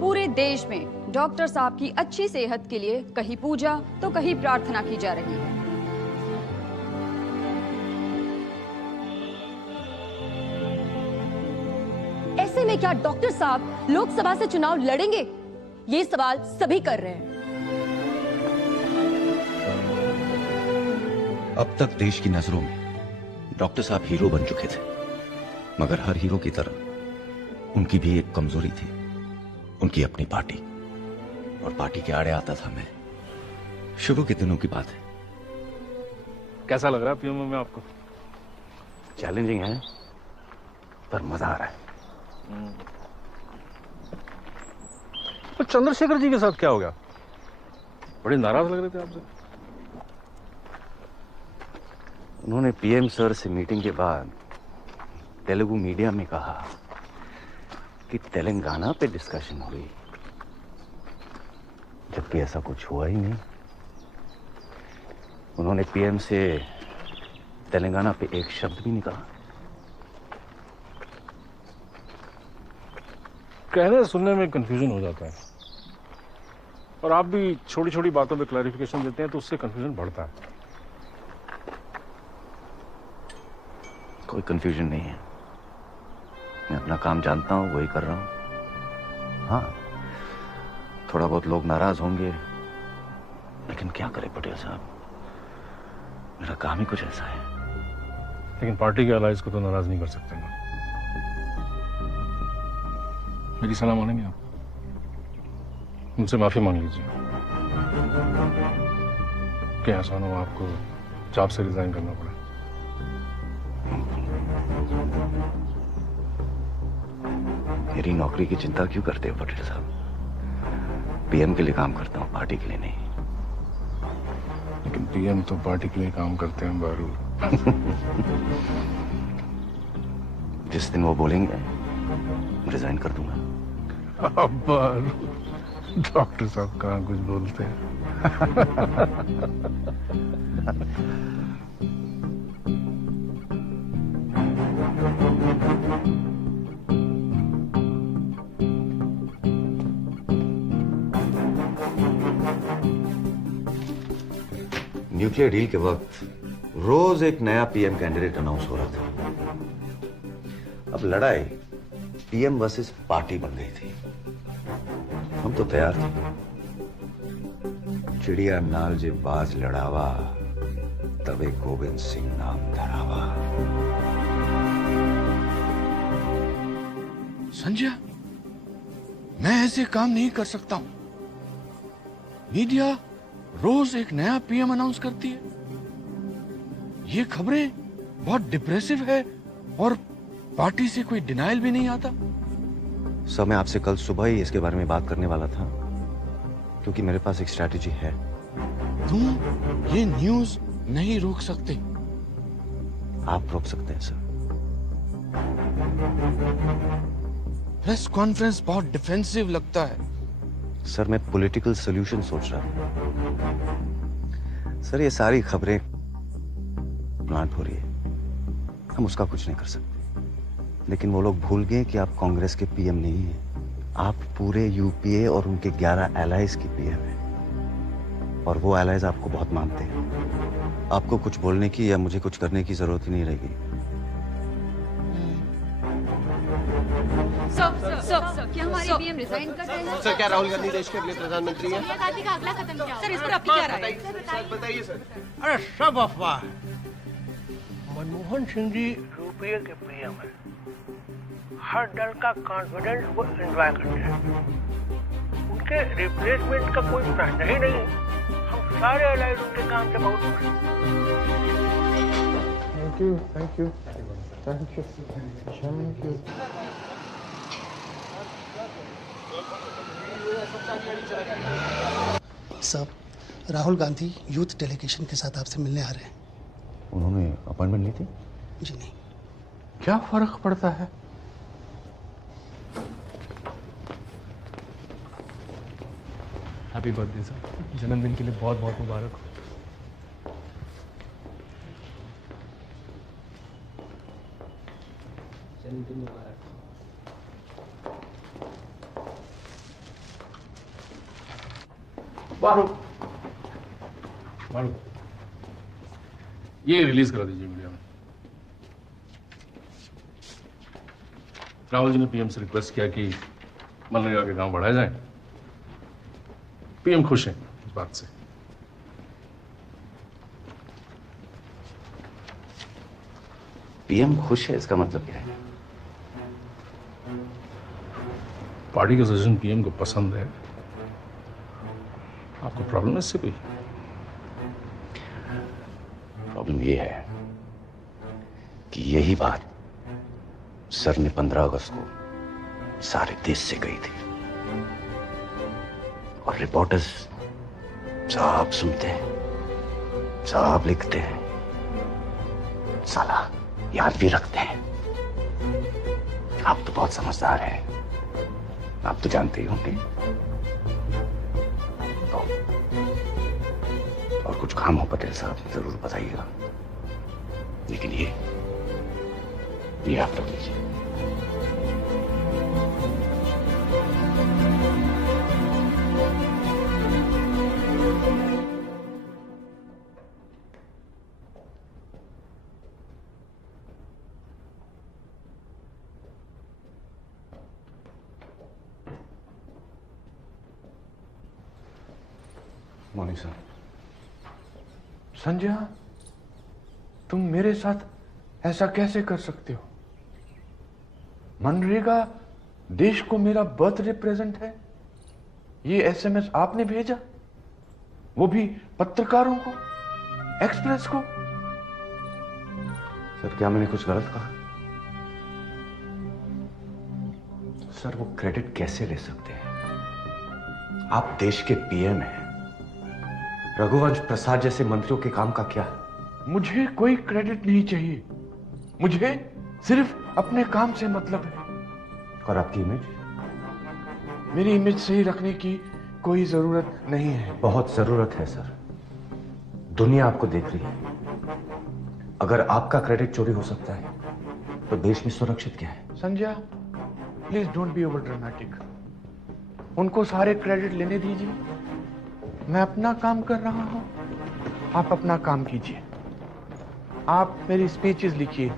पूरे देश में डॉक्टर साहब की अच्छी सेहत के लिए कहीं पूजा तो कहीं प्रार्थना की जा रही है। ऐसे में क्या डॉक्टर साहब लोकसभा से चुनाव लड़ेंगे? ये सवाल सभी कर रहे हैं। अब तक देश की नजरों में डॉक्टर साहब हीरो बन चुके थे, मगर हर हीरो की तरह उनकी भी एक कमजोरी थी, उनकी अपनी पार्टी। और पार्टी के आड़े आता था मैं। शुरू के दिनों की बात है। कैसा लग रहा है पीएमओ में आपको? चैलेंजिंग है पर मजा आ रहा है। तो चंद्रशेखर जी के साथ क्या हो गया? बड़े नाराज लग रहे थे आपसे। उन्होंने पीएम सर से मीटिंग के बाद तेलुगु मीडिया में कहा कि तेलंगाना पे डिस्कशन हुई, जबकि ऐसा कुछ हुआ ही नहीं। उन्होंने पीएम से तेलंगाना पे एक शब्द भी नहीं कहा। कहने सुनने में कंफ्यूजन हो जाता है, और आप भी छोटी छोटी बातों पे क्लैरिफिकेशन देते हैं तो उससे कंफ्यूजन बढ़ता है। कोई कंफ्यूजन नहीं है। मैं अपना काम जानता हूं, वही कर रहा हूं। हाँ, थोड़ा बहुत लोग नाराज होंगे, लेकिन क्या करें पटेल साहब, मेरा काम ही कुछ ऐसा है। लेकिन पार्टी के अलाइज को तो नाराज नहीं कर सकते ना। मेरी सलाह मानेंगे आप? मुझसे माफी मांग लीजिए कि आसान हो आपको जॉब से रिजाइन करना पड़ा। मेरी नौकरी की चिंता क्यों करते हो पटेल साहब? पीएम के लिए काम करता हूँ, पार्टी के लिए नहीं। लेकिन पीएम तो पार्टी के लिए काम करते हैं बारू। जिस दिन वो बोलेंगे रिजाइन कर दूंगा। अब बारू, डॉक्टर साहब कहाँ कुछ बोलते हैं। न्यूक्लियर डील के वक्त रोज एक नया पीएम कैंडिडेट अनाउंस हो रहा था। अब लड़ाई पीएम वर्सेस पार्टी बन गई थी। हम तो तैयार थे। चिड़िया नाल जे बाज लड़ावा, तबे गोविंद सिंह नाम धरावा। संजय, मैं ऐसे काम नहीं कर सकता हूं। मीडिया रोज एक नया पीएम अनाउंस करती है। ये खबरें बहुत डिप्रेसिव है और पार्टी से कोई डिनायल भी नहीं आता। सर, मैं आपसे कल सुबह ही इसके बारे में बात करने वाला था, क्योंकि मेरे पास एक स्ट्रैटेजी है। तुम ये न्यूज नहीं रोक सकते। आप रोक सकते हैं सर। प्रेस कॉन्फ्रेंस बहुत डिफेंसिव लगता है। सर, मैं पॉलिटिकल सॉल्यूशन सोच रहा हूं। सर, ये सारी खबरें प्लांट हो रही है, हम उसका कुछ नहीं कर सकते। लेकिन वो लोग भूल गए कि आप कांग्रेस के पीएम नहीं हैं। आप पूरे यूपीए और उनके 11 एलाइज की पीएम हैं, और वो एलाइज आपको बहुत मानते हैं। आपको कुछ बोलने की या मुझे कुछ करने की जरूरत ही नहीं रहेगी। सर, क्या हमारी पीएम रिजाइन कर रहे हैं? सर, क्या राहुल गांधी देश के अगले प्रधानमंत्री हैं? सोनिया गांधी का अगला कदम क्या सर, इस पर आपकी क्या राय है? बताइए सर। अरे सब अफवाह है। मनमोहन सिंह जी यूपीए के पीएम है। हर दल का कॉन्फिडेंस वो एंजॉय करते हैं। उनके रिप्लेसमेंट का कोई प्रश्न ही नहीं। हम सारे अलाइड उनके काम से बहुत खुश हैं। Thank you, thank you, thank you, thank you. साहब, राहुल गांधी यूथ डेलीगेशन के साथ आपसे मिलने आ रहे हैं। उन्होंने अपॉइंटमेंट ली थी? जी नहीं। क्या फर्क पड़ता है? हैप्पी बर्थडे सर, जन्मदिन के लिए बहुत बहुत मुबारक हो। जन्मदिन मुबारक। बारू, बारू, ये रिलीज करा दीजिए मीडिया में। राहुल जी ने पीएम से रिक्वेस्ट किया कि मनरेगा के काम बढ़ाए जाएं। पीएम खुश हैं इस बात से। पीएम खुश है, इसका मतलब क्या है? पार्टी का सजेशन पीएम को पसंद है। आपको प्रॉब्लम है इससे कोई? प्रॉब्लम ये है कि यही बात सर ने 15 अगस्त को सारे देश से कही थी, और रिपोर्टर्स सब सुनते हैं, सब लिखते हैं, साला याद भी रखते हैं। आप तो बहुत समझदार हैं, आप तो जानते ही होंगे। और कुछ काम हो पटेल साहब, जरूर बताइएगा। लेकिन ये आप रख लीजिए। Morning sir. संजय, तुम मेरे साथ ऐसा कैसे कर सकते हो? मनरेगा देश को मेरा बर्थडे प्रेजेंट है। ये एसएमएस आपने भेजा, वो भी पत्रकारों को, एक्सप्रेस को। सर, क्या मैंने कुछ गलत कहा? सर वो क्रेडिट कैसे ले सकते हैं? आप देश के पीएम हैं। रघुवंश प्रसाद जैसे मंत्रियों के काम का क्या? मुझे कोई क्रेडिट नहीं चाहिए, मुझे सिर्फ अपने काम से मतलब है। और आपकी इमेज? मेरी इमेज सही रखने की कोई जरूरत नहीं है। बहुत जरूरत है सर। दुनिया आपको देख रही है। अगर आपका क्रेडिट चोरी हो सकता है तो देश में सुरक्षित क्या है? Sanjay, please don't be over dramatic. उनको सारे क्रेडिट लेने दीजिए, मैं अपना काम कर रहा हूं, आप अपना काम कीजिए। आप मेरी स्पीचेस लिखिए,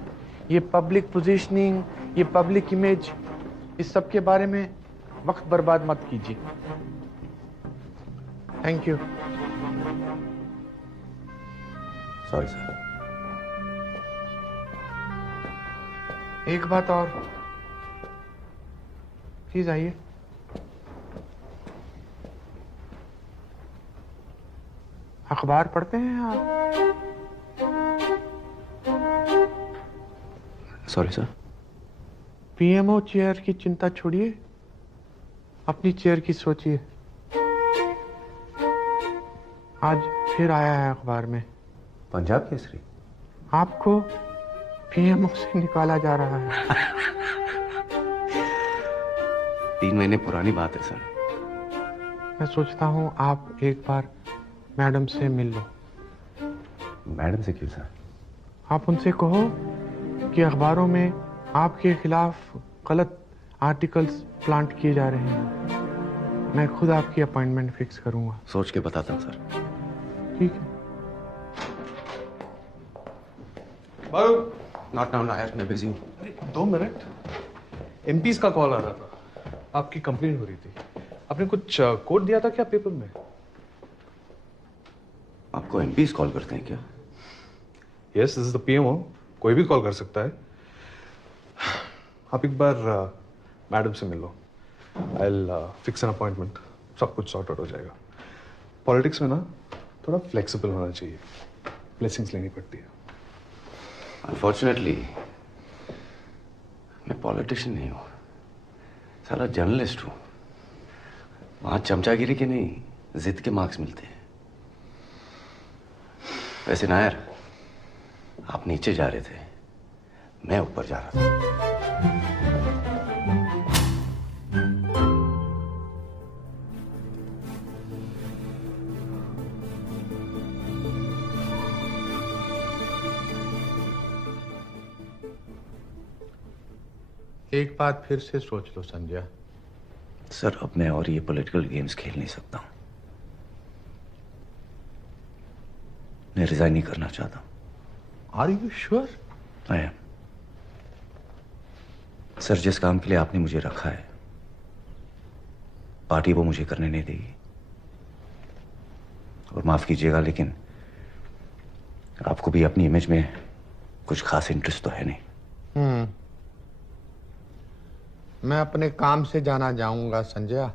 ये पब्लिक पोजीशनिंग, ये पब्लिक इमेज, इस सब के बारे में वक्त बर्बाद मत कीजिए। Thank you. Sorry sir. एक बात और, प्लीज आइए। अखबार पढ़ते हैं आप? Sorry sir. पीएमओ चेयर की चिंता छोड़िए, अपनी चेयर की सोचिए। आज फिर आया है अखबार में पंजाब केसरी। आपको पीएमओ से निकाला जा रहा है। 3 महीने पुरानी बात है सर। मैं सोचता हूँ आप एक बार मैडम से मिल लो। मैडम से क्यों सर? आप उनसे कहो कि अखबारों में आपके खिलाफ गलत आर्टिकल्स प्लांट किए जा रहे हैं। मैं खुद आपकी अपॉइंटमेंट फिक्स करूंगा। सोच के बताता हूँ सर। ठीक है। नॉट नाउ नायर, मैं बिजी हूँ। 2 मिनट। एमपीज का कॉल आ रहा था, आपकी कंप्लेंट हो रही थी। आपने कुछ कोड दिया था क्या पेपर में? आपको एमपीज कॉल करते हैं क्या? Yes, this is the PMO, कोई भी कॉल कर सकता है। आप एक बार मैडम से मिल लो। I will fix an appointment, सब कुछ सॉर्ट आउट हो जाएगा। पॉलिटिक्स में ना थोड़ा फ्लेक्सिबल होना चाहिए, ब्लेसिंग्स लेनी पड़ती है। अनफॉर्चुनेटली मैं पॉलिटिशियन नहीं हूँ, साला जर्नलिस्ट हूँ। वहां चमचागिरी के नहीं, जिद के मार्क्स मिलते हैं। वैसे नायर, आप नीचे जा रहे थे, मैं ऊपर जा रहा था। एक बात फिर से सोच लो संजय। सर, अब मैं और ये पॉलिटिकल गेम्स खेल नहीं सकता हूं। मैं रिजाइन नहीं करना चाहता। Are you sure? I am. Sir, जिस काम के लिए आपने मुझे रखा है, पार्टी वो मुझे करने नहीं देगी। और माफ कीजिएगा, लेकिन आपको भी अपनी इमेज में कुछ खास इंटरेस्ट तो है नहीं। मैं अपने काम से जाना चाहूंगा संजय।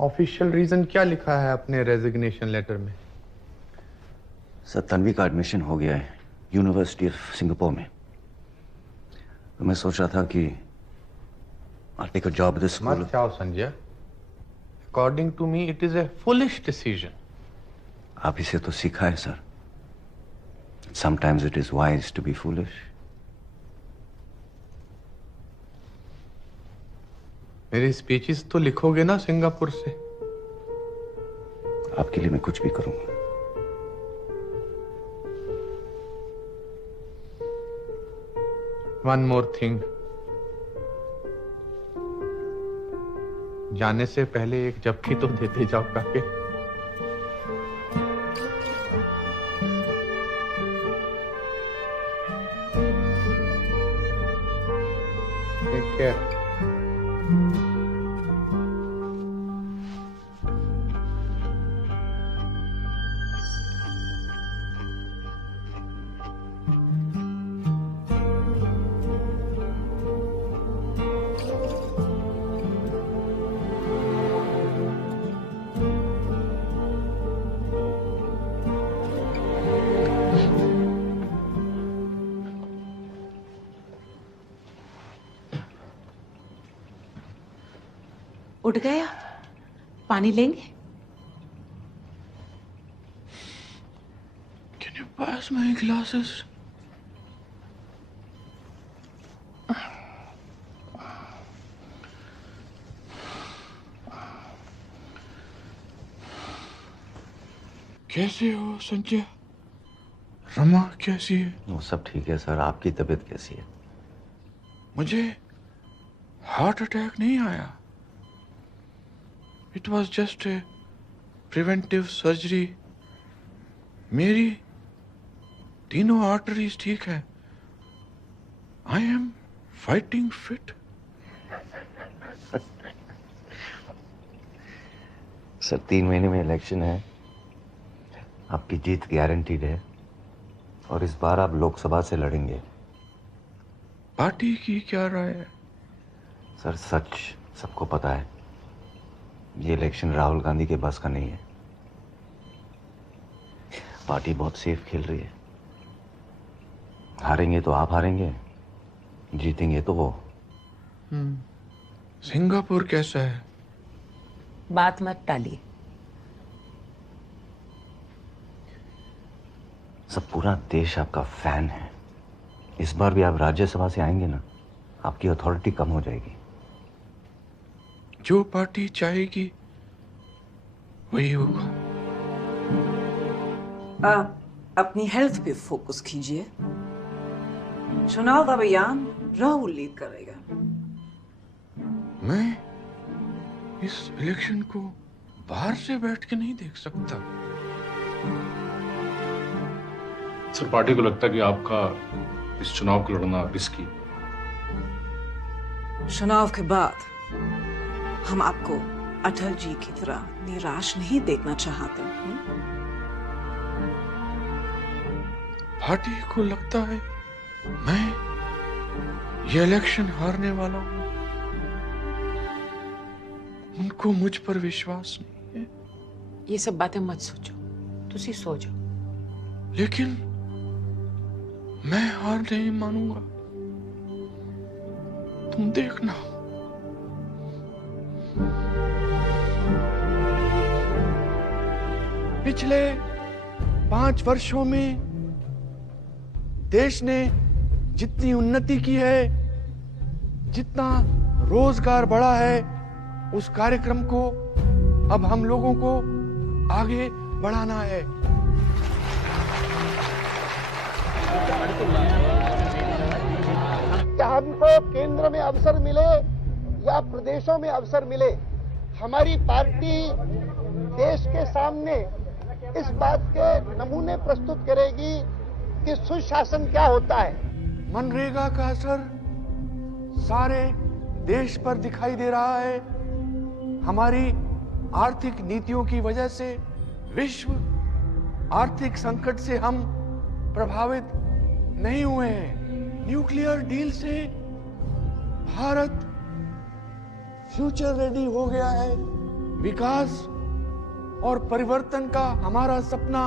ऑफिशियल रीजन क्या लिखा है अपने रेजिग्नेशन लेटर में? सर, तन्वी का एडमिशन हो गया है यूनिवर्सिटी ऑफ सिंगापुर में। तो मैं सोच रहा था कि I'll take a job at this school. मत जाओ Sanjay. According to me it is a foolish decision. आप इसे तो सीखा है sir. Sometimes it is wise to be foolish. मेरी स्पीचेस तो लिखोगे ना सिंगापुर से? आपके लिए मैं कुछ भी करूंगा। वन मोर थिंग, जाने से पहले एक झपकी तो देते जाओ काके। Take care. उठ गए आप? पानी लेंगे? Can you pass my glasses? कैसे हो संजय? रमा कैसी है? वो सब ठीक है सर। आपकी तबीयत कैसी है? मुझे हार्ट अटैक नहीं आया। It was just a preventive surgery. मेरी तीनों आर्टरीज ठीक है। I am fighting fit. Sir 3 महीने में इलेक्शन है, आपकी जीत गारंटीड है और इस बार आप लोकसभा से लड़ेंगे। पार्टी की क्या राय है? सर सच सबको पता है, ये इलेक्शन राहुल गांधी के बस का नहीं है। पार्टी बहुत सेफ खेल रही है। हारेंगे तो आप हारेंगे, जीतेंगे तो वो। सिंगापुर कैसा है? बात मत टालिए। सब पूरा देश आपका फैन है। इस बार भी आप राज्यसभा से आएंगे ना, आपकी अथॉरिटी कम हो जाएगी। जो पार्टी चाहेगी वही होगा। आप अपनी हेल्थ पे फोकस कीजिए। चुनाव अभियान राहुल लीड करेगा। मैं इस इलेक्शन को बाहर से बैठ के नहीं देख सकता। सर पार्टी को लगता है कि आपका इस चुनाव को लड़ना रिस्की। चुनाव के बाद हम आपको अटल जी की तरह निराश नहीं देखना चाहते। पार्टी को लगता है मैं ये इलेक्शन हारने वाला हूं। उनको मुझ पर विश्वास नहीं है। ये सब बातें मत सोचो, तुसी सो जाओ। लेकिन मैं हार नहीं मानूंगा। तुम देखना। पिछले 5 वर्षों में देश ने जितनी उन्नति की है, जितना रोजगार बढ़ा है, उस कार्यक्रम को अब हम लोगों को आगे बढ़ाना है। क्या हमको केंद्र में अवसर मिले या प्रदेशों में अवसर मिले, हमारी पार्टी देश के सामने इस बात के नमूने प्रस्तुत करेगी कि सुशासन क्या होता है। मनरेगा का असर सारे देश पर दिखाई दे रहा है। हमारी आर्थिक नीतियों की वजह से विश्व आर्थिक संकट से हम प्रभावित नहीं हुए हैं। न्यूक्लियर डील से भारत फ्यूचर रेडी हो गया है। विकास और परिवर्तन का हमारा सपना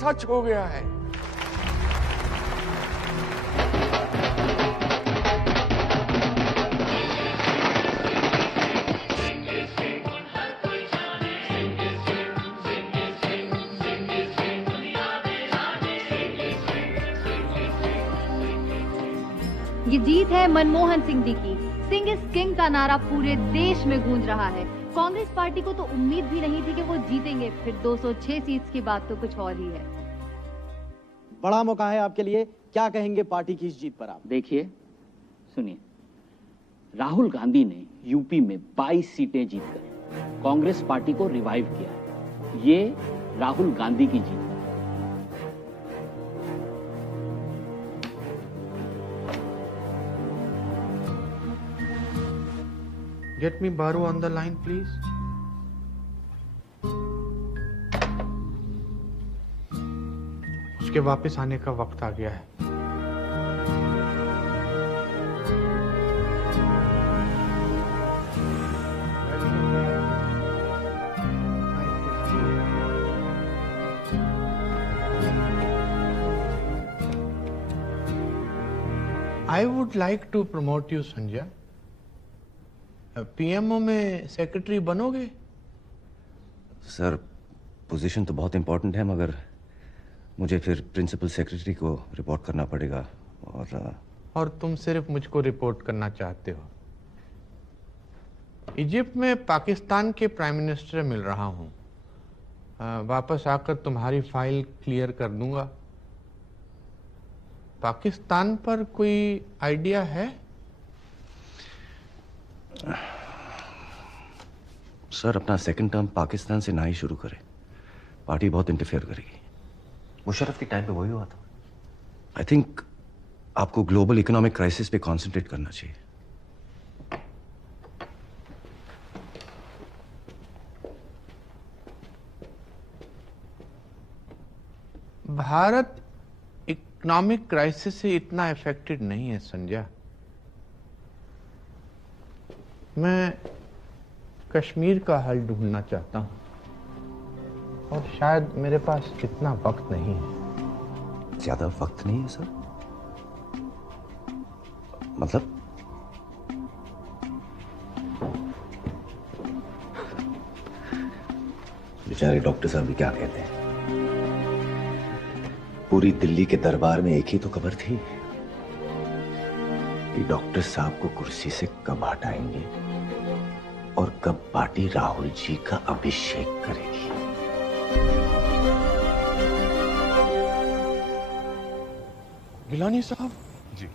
सच हो गया है। ये जीत है मनमोहन सिंह जी की। सिंह इज किंग का नारा पूरे देश में गूंज रहा है। कांग्रेस पार्टी को तो उम्मीद भी नहीं थी कि वो जीतेंगे, फिर 206 सीट्स की बात तो कुछ और ही है। बड़ा मौका है आपके लिए, क्या कहेंगे पार्टी की इस जीत पर आप? देखिए, सुनिए, राहुल गांधी ने यूपी में 22 सीटें जीतकर कांग्रेस पार्टी को रिवाइव किया है। ये राहुल गांधी की जीत है। Get me Baru on the line, please. उसके वापस आने का वक्त आ गया है। I would like to promote you, Sanjay. PMO में सेक्रेटरी बनोगे? सर पोजीशन तो बहुत इंपॉर्टेंट है, मगर मुझे फिर प्रिंसिपल सेक्रेटरी को रिपोर्ट करना पड़ेगा। और तुम सिर्फ मुझको रिपोर्ट करना चाहते हो? इजिप्ट में पाकिस्तान के प्राइम मिनिस्टर मिल रहा हूं, वापस आकर तुम्हारी फाइल क्लियर कर दूंगा। पाकिस्तान पर कोई आइडिया है? सर अपना सेकंड टर्म पाकिस्तान से ना ही शुरू करें, पार्टी बहुत इंटरफेयर करेगी। मुशर्रफ के टाइम पे वही हुआ था। आई थिंक आपको ग्लोबल इकोनॉमिक क्राइसिस पे कंसंट्रेट करना चाहिए। भारत इकोनॉमिक क्राइसिस से इतना इफेक्टेड नहीं है संजय। मैं कश्मीर का हल ढूंढना चाहता हूं और शायद मेरे पास इतना वक्त नहीं है। ज्यादा वक्त नहीं है सर? मतलब बेचारे डॉक्टर साहब भी क्या कहते हैं, पूरी दिल्ली के दरबार में एक ही तो खबर थी कि डॉक्टर साहब को कुर्सी से कब हटाएंगे और कब पार्टी राहुल जी का अभिषेक करेगी। गिलानी साहब जी,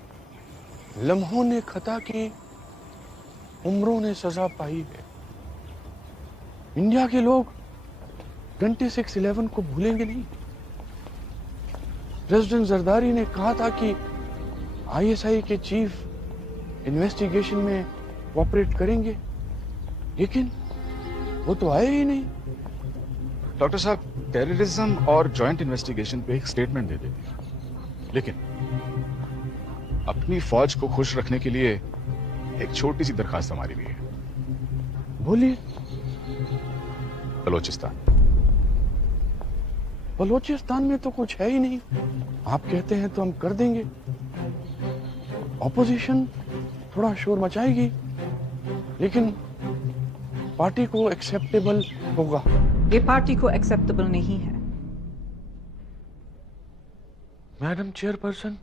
लम्हों ने खता की, उम्रों ने सजा पाई है। इंडिया के लोग 26/11 को भूलेंगे नहीं। प्रेसिडेंट जरदारी ने कहा था कि आईएसआई के चीफ इन्वेस्टिगेशन में कोऑपरेट करेंगे, लेकिन वो तो आए ही नहीं। डॉक्टर साहब टेररिज्म और जॉइंट इन्वेस्टिगेशन पे एक स्टेटमेंट दे देते, लेकिन अपनी फौज को खुश रखने के लिए एक छोटी सी दरखास्त हमारी भी है। बोलिए। बलोचिस्तान में तो कुछ है ही नहीं, आप कहते हैं तो हम कर देंगे। ऑपोजिशन थोड़ा शोर मचाएगी, लेकिन पार्टी को एक्सेप्टेबल होगा। ये पार्टी को एक्सेप्टेबल नहीं है। मैडम चेयरपर्सन,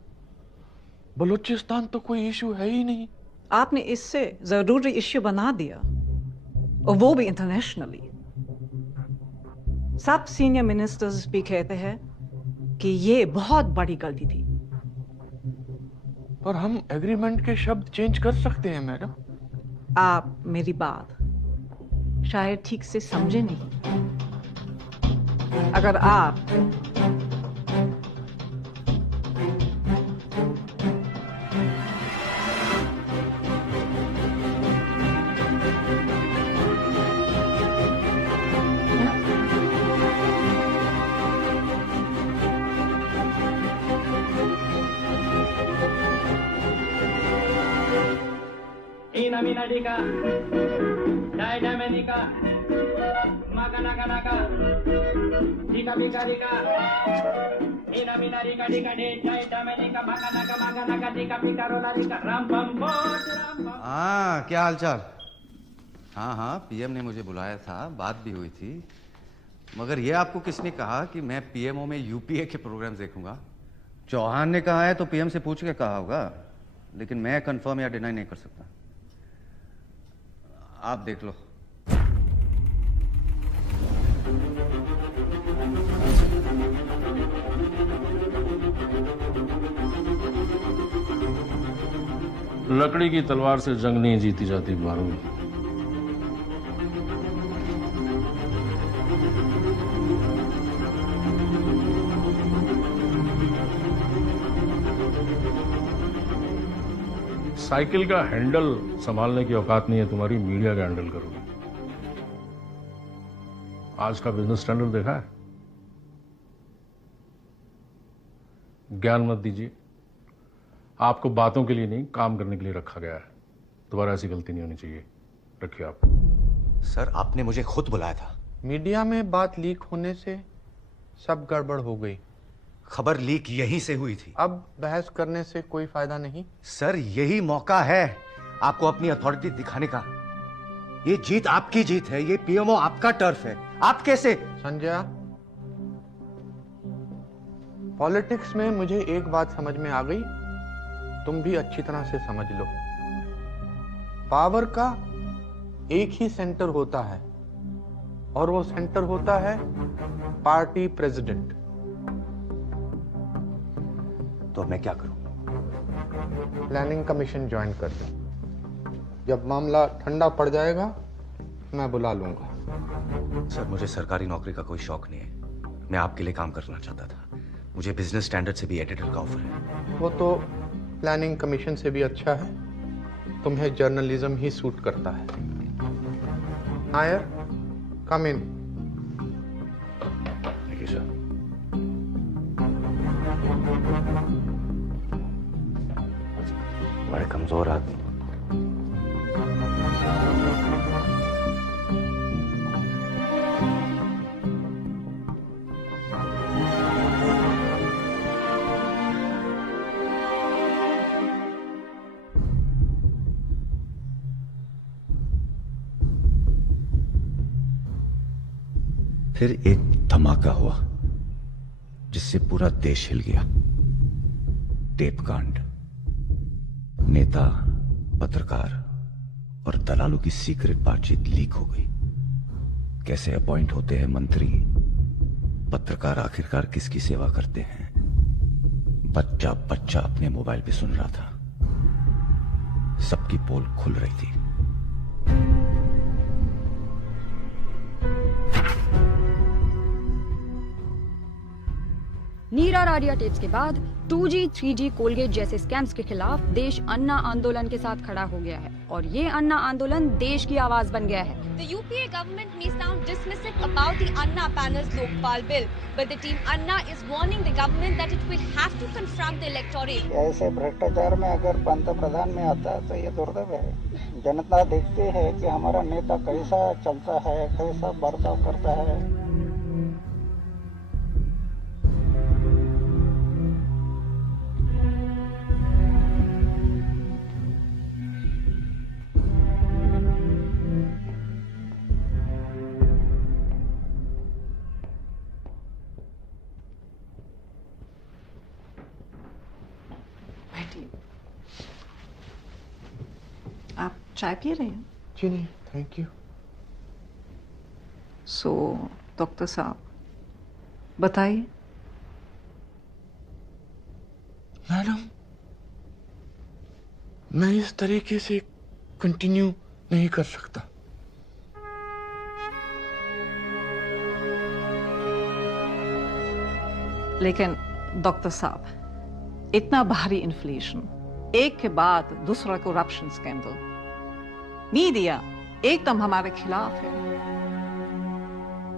बलूचिस्तान तो कोई इशू है ही नहीं। आपने इससे जरूरी इश्यू बना दिया, और वो भी इंटरनेशनली। सब सीनियर मिनिस्टर्स भी कहते हैं कि ये बहुत बड़ी गलती थी। पर हम एग्रीमेंट के शब्द चेंज कर सकते हैं मैडम। आप मेरी बात शायद ठीक से समझे नहीं। अगर आप Minadika, Dynamica, Maganaka, Dika Bika Dika, Ina Minadika Dika, Dynamica, Maganaka, Dika Bika Rolarika, Ram Pam Pam। हाँ क्या हालचाल? हाँ हाँ पीएम ने मुझे बुलाया था, बात भी हुई थी, मगर ये आपको किसने कहा कि मैं पीएमओ में यूपीए के प्रोग्राम्स देखूंगा? चौहान ने कहा है तो पीएम से पूछ के कहा होगा, लेकिन मैं कंफर्म या डिनाई नहीं कर सकता। आप देख लो। लकड़ी की तलवार से जंग नहीं जीती जाती बारूद। साइकिल का हैंडल संभालने की औकात नहीं है तुम्हारी, मीडिया का हैंडल करोगे। आज का बिजनेस स्टैंडर्ड देखा है? ज्ञान मत दीजिए, आपको बातों के लिए नहीं काम करने के लिए रखा गया है। दोबारा ऐसी गलती नहीं होनी चाहिए, रखिए आप। सर आपने मुझे खुद बुलाया था। मीडिया में बात लीक होने से सब गड़बड़ हो गई। खबर लीक यहीं से हुई थी। अब बहस करने से कोई फायदा नहीं। सर यही मौका है आपको अपनी अथॉरिटी दिखाने का। ये जीत आपकी जीत है, ये पीएमओ आपका टर्फ है। आप कैसे? संजय, पॉलिटिक्स में मुझे एक बात समझ में आ गई, तुम भी अच्छी तरह से समझ लो। पावर का एक ही सेंटर होता है और वो सेंटर होता है पार्टी प्रेसिडेंट। तो मैं क्या करूं? प्लानिंग कमीशन ज्वाइन कर दो। जब मामला ठंडा पड़ जाएगा मैं बुला लूंगा। सर, मुझे सरकारी नौकरी का कोई शौक नहीं है। मैं आपके लिए काम करना चाहता था। मुझे बिजनेस स्टैंडर्ड से भी एडिटर का ऑफर है। वो तो प्लानिंग कमीशन से भी अच्छा है, तुम्हें जर्नलिज्म ही सूट करता है। Nair, come in. Thank you sir. बड़े कमजोर आदमी। फिर एक धमाका हुआ जिससे पूरा देश हिल गया। टेप कांड। नेता, पत्रकार और दलालों की सीक्रेट बातचीत लीक हो गई। कैसे अपॉइंट होते हैं मंत्री, पत्रकार आखिरकार किसकी सेवा करते हैं, बच्चा बच्चा अपने मोबाइल पे सुन रहा था। सबकी पोल खुल रही थी। नीरा राडिया टेप्स के बाद 2G, 3G, कोलगेट जैसे स्कैम्स के खिलाफ देश अन्ना आंदोलन के साथ खड़ा हो गया है और ये अन्ना आंदोलन देश की आवाज बन गया है। The UPA government may sound dismissive about the Anna panel's Lokpal bill, but the team Anna is warning the government that it will have to confront the electorate. ऐसे भ्रष्टाचार में अगर पंतप्रधान में आता है तो ये दुर्दैव है। जनता देखते है कि हमारा नेता कैसा चलता है, कैसा बर्ताव करता है। आप चाय पी रहे हैं? जी नहीं, थैंक यू। सो डॉक्टर साहब बताइए। मैडम, मैं इस तरीके से कंटिन्यू नहीं कर सकता। लेकिन डॉक्टर साहब, इतना भारी इन्फ्लेशन, एक के बाद दूसरा करप्शन स्कैंडल, मीडिया एकदम हमारे खिलाफ है।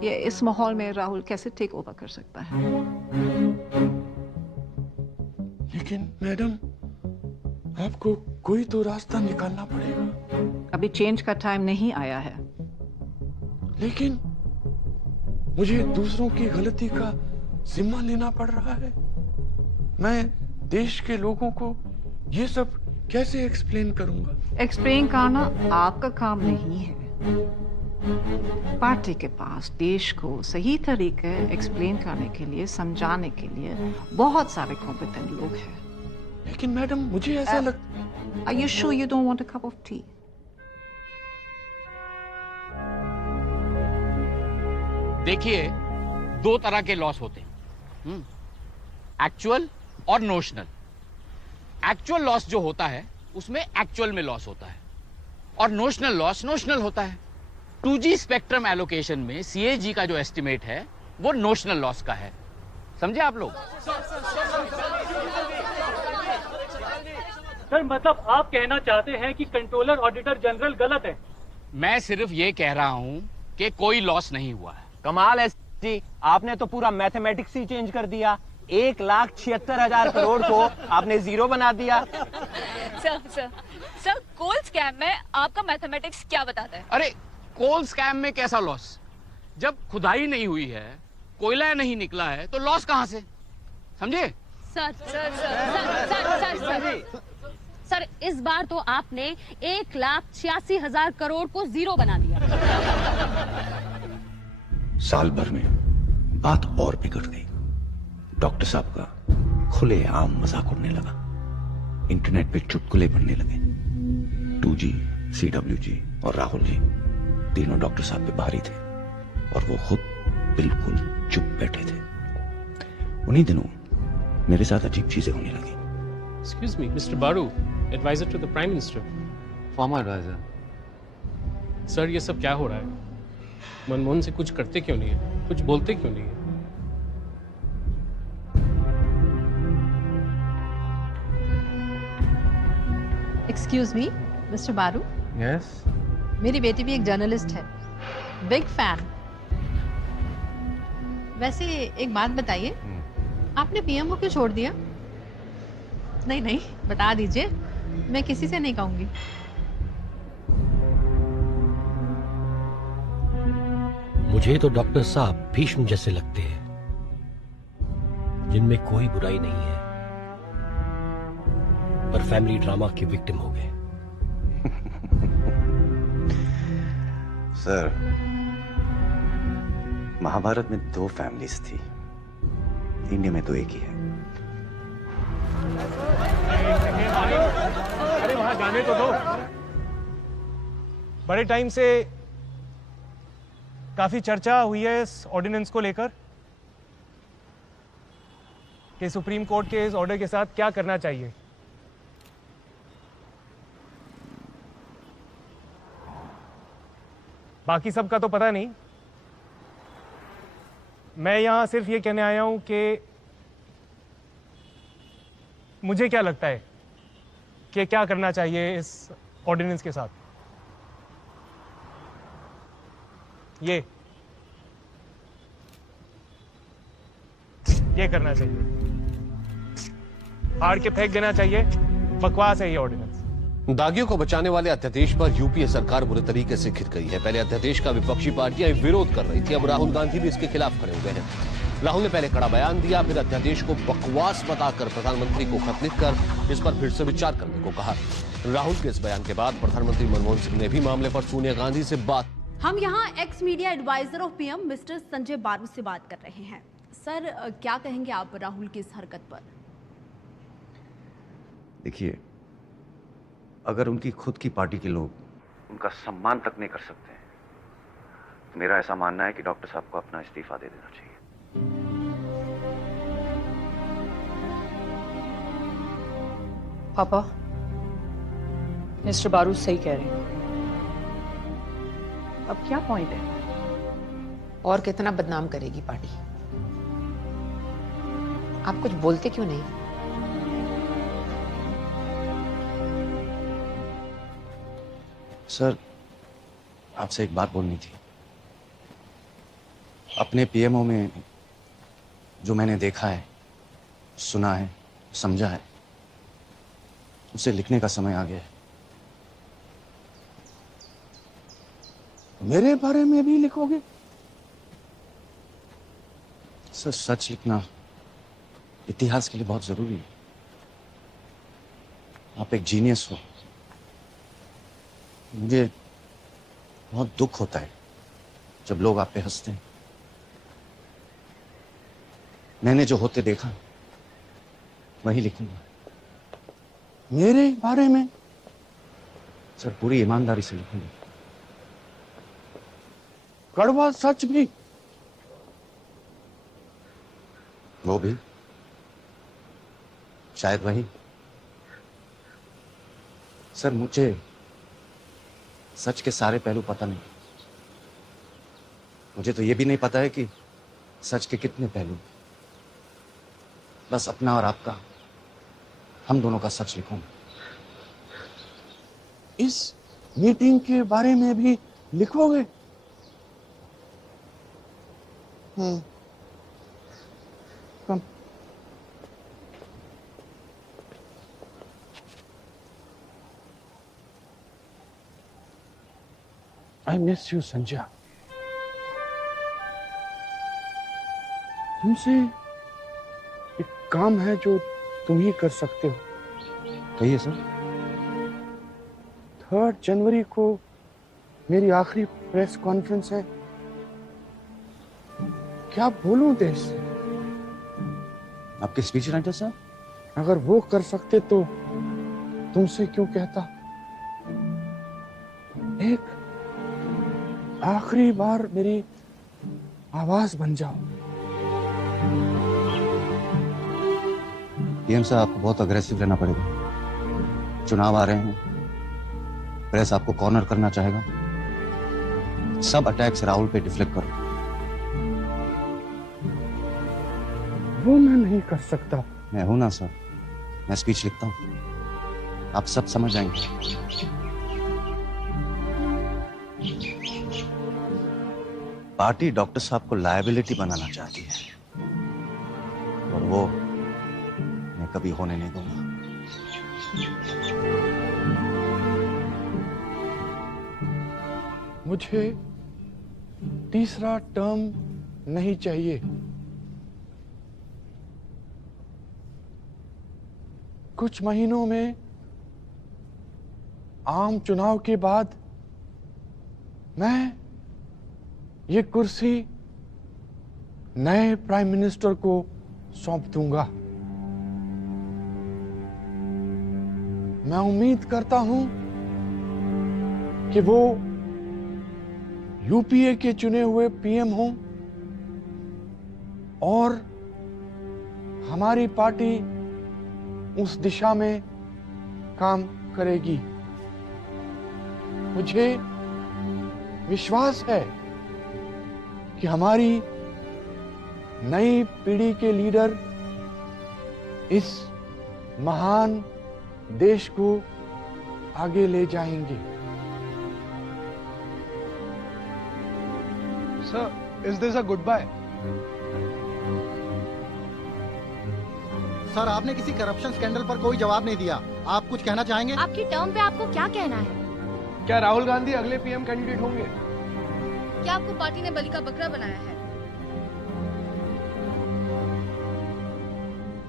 ये इस माहौल में राहुल कैसे टेक ओवर कर सकता है? लेकिन मैडम, आपको कोई तो रास्ता निकालना पड़ेगा। अभी चेंज का टाइम नहीं आया है। लेकिन मुझे दूसरों की गलती का जिम्मा लेना पड़ रहा है। मैं देश के लोगों को ये सब कैसे एक्सप्लेन करूंगा? एक्सप्लेन करना आपका काम नहीं है। पार्टी के पास देश को सही तरीके एक्सप्लेन करने के लिए, समझाने के लिए बहुत सारे कॉम्पिटेंट लोग हैं। लेकिन मैडम, मुझे ऐसा लगता। Are you sure you don't want a cup of tea? देखिए, दो तरह के लॉस होते हैं, एक्चुअल और नोशनल। एक्चुअल लॉस जो होता है उसमें एक्चुअल में लॉस होता है और नोशनल लॉस नोशनल होता है। 2G स्पेक्ट्रम एलोकेशन में CAG का जो एस्टिमेट है वो नोशनल लॉस का है। समझे आप लोग? सर, मतलब आप कहना चाहते हैं कि कंट्रोलर ऑडिटर जनरल गलत है? मैं सिर्फ ये कह रहा हूं कि कोई लॉस नहीं हुआ है। कमाल है जी, आपने तो पूरा मैथमेटिक्स ही चेंज कर दिया। 1,76,000 करोड़ को आपने जीरो बना दिया। सर, कोल स्कैम में आपका मैथमेटिक्स क्या बताता है? अरे, कोल स्कैम में कैसा लॉस? जब खुदाई नहीं हुई है, कोयला नहीं निकला है, तो लॉस कहां से? समझे? सर, सर इस बार तो आपने 1,86,000 करोड़ को जीरो बना दिया। साल भर में बात और बिगड़ गई। डॉक्टर साहब का खुलेआम मजाक उड़ने लगा, इंटरनेट पे चुटकुले बनने लगे। 2G, CWG और राहुल जी तीनों डॉक्टर साहब पे भारी थे और वो खुद बिल्कुल चुप बैठे थे। उन्हीं दिनों मेरे साथ अजीब चीजें होने लगी। Excuse me, Mr. Baru, advisor to the Prime Minister. Former advisor. Sir ये सब क्या हो रहा है? मनमोहन से कुछ करते क्यों नहीं है? कुछ बोलते क्यों नहीं है? Excuse me, Mr. Baru. Yes. मेरी बेटी भी एक जर्नलिस्ट है, बिग फैन। वैसे एक बात बताइए, आपने पीएम को क्यों छोड़ दिया? नहीं नहीं, बता दीजिए, मैं किसी से नहीं कहूंगी। मुझे तो डॉक्टर साहब भीष्म जैसे लगते हैं, जिनमें कोई बुराई नहीं है, पर फैमिली ड्रामा के विक्टिम हो गए। सर, महाभारत में 2 फैमिलीज थी, इंडिया में तो एक ही है। अरे वहां जाने तो दो। बड़े टाइम से काफी चर्चा हुई है इस ऑर्डिनेंस को लेकर कि सुप्रीम कोर्ट के इस ऑर्डर के साथ क्या करना चाहिए। बाकी सबका तो पता नहीं, मैं यहां सिर्फ ये कहने आया हूं कि मुझे क्या लगता है कि क्या करना चाहिए इस ऑर्डिनेंस के साथ। ये करना चाहिए, फाड़ के फेंक देना चाहिए, बकवास है ये ऑर्डिनेंस। दागियों को बचाने वाले अध्यादेश पर यूपीए सरकार बुरे तरीके से घिर गई है। पहले अध्यादेश का विपक्षी पार्टियां विरोध कर रही थी, अब राहुल गांधी भी इसके खिलाफ खड़े हुए हैं। राहुल ने पहले कड़ा बयान दिया, फिर अध्यादेश को बकवास बताकर प्रधानमंत्री को खत लिखकर इस पर फिर से विचार करने को कहा। राहुल के इस बयान के बाद प्रधानमंत्री मनमोहन सिंह ने भी मामले पर सोनिया गांधी से बात। हम यहाँ ex media advisor of PM mister Sanjay Baru से बात कर रहे हैं। सर, क्या कहेंगे आप राहुल की इस हरकत पर? देखिए, अगर उनकी खुद की पार्टी के लोग उनका सम्मान तक नहीं कर सकते हैं, तो मेरा ऐसा मानना है कि डॉक्टर साहब को अपना इस्तीफा दे देना चाहिए। पापा, मिस्टर बारू सही कह रहे हैं। अब क्या पॉइंट है? और कितना बदनाम करेगी पार्टी? आप कुछ बोलते क्यों नहीं? सर, आपसे एक बात बोलनी थी। अपने पीएमओ में जो मैंने देखा है, सुना है, समझा है, उसे लिखने का समय आ गया है। मेरे बारे में भी लिखोगे? सर, सच लिखना इतिहास के लिए बहुत जरूरी है। आप एक जीनियस हो। मुझे बहुत दुख होता है जब लोग आप पे हंसते हैं। मैंने जो होते देखा वही लिखूंगा। मेरे बारे में? सर, पूरी ईमानदारी से लिखूंगा। कड़वा सच भी? वो भी शायद वही। सर, मुझे सच के सारे पहलू पता नहीं। मुझे तो ये भी नहीं पता है कि सच के कितने पहलू। बस अपना और आपका, हम दोनों का सच लिखूंगा। इस मीटिंग के बारे में भी लिखोगे? कम। I miss you, Sanjay. तुमसे एक काम है जो तुम ही कर सकते हो। कहिए सर। 3 जनवरी को मेरी आखिरी प्रेस कॉन्फ्रेंस है। क्या बोलूं देश से? आपके स्पीच राइटर साहब? अगर वो कर सकते तो तुमसे क्यों कहता? एक आखिरी बार मेरी आवाज बन जाओ। पीएम साहब, आपको बहुत अग्रेसिव रहना पड़ेगा। चुनाव आ रहे हैं, प्रेस आपको कॉर्नर करना चाहेगा। सब अटैक्स राहुल पे डिफ्लेक्ट करो। वो मैं नहीं कर सकता। मैं हूं ना सर, मैं स्पीच लिखता हूं, आप सब समझ जाएंगे। पार्टी डॉक्टर साहब को लायबिलिटी बनाना चाहती है और वो मैं कभी होने नहीं दूंगा। मुझे तीसरा टर्म नहीं चाहिए। कुछ महीनों में आम चुनाव के बाद मैं ये कुर्सी नए प्राइम मिनिस्टर को सौंप दूंगा। मैं उम्मीद करता हूं कि वो यूपीए के चुने हुए पीएम हों और हमारी पार्टी उस दिशा में काम करेगी। मुझे विश्वास है कि हमारी नई पीढ़ी के लीडर इस महान देश को आगे ले जाएंगे। Sir, is this a goodbye? Sir, आपने किसी करप्शन स्कैंडल पर कोई जवाब नहीं दिया। आप कुछ कहना चाहेंगे? आपकी टर्म पे आपको क्या कहना है? क्या राहुल गांधी अगले पीएम कैंडिडेट होंगे? क्या आपको पार्टी ने बलि का बकरा बनाया है?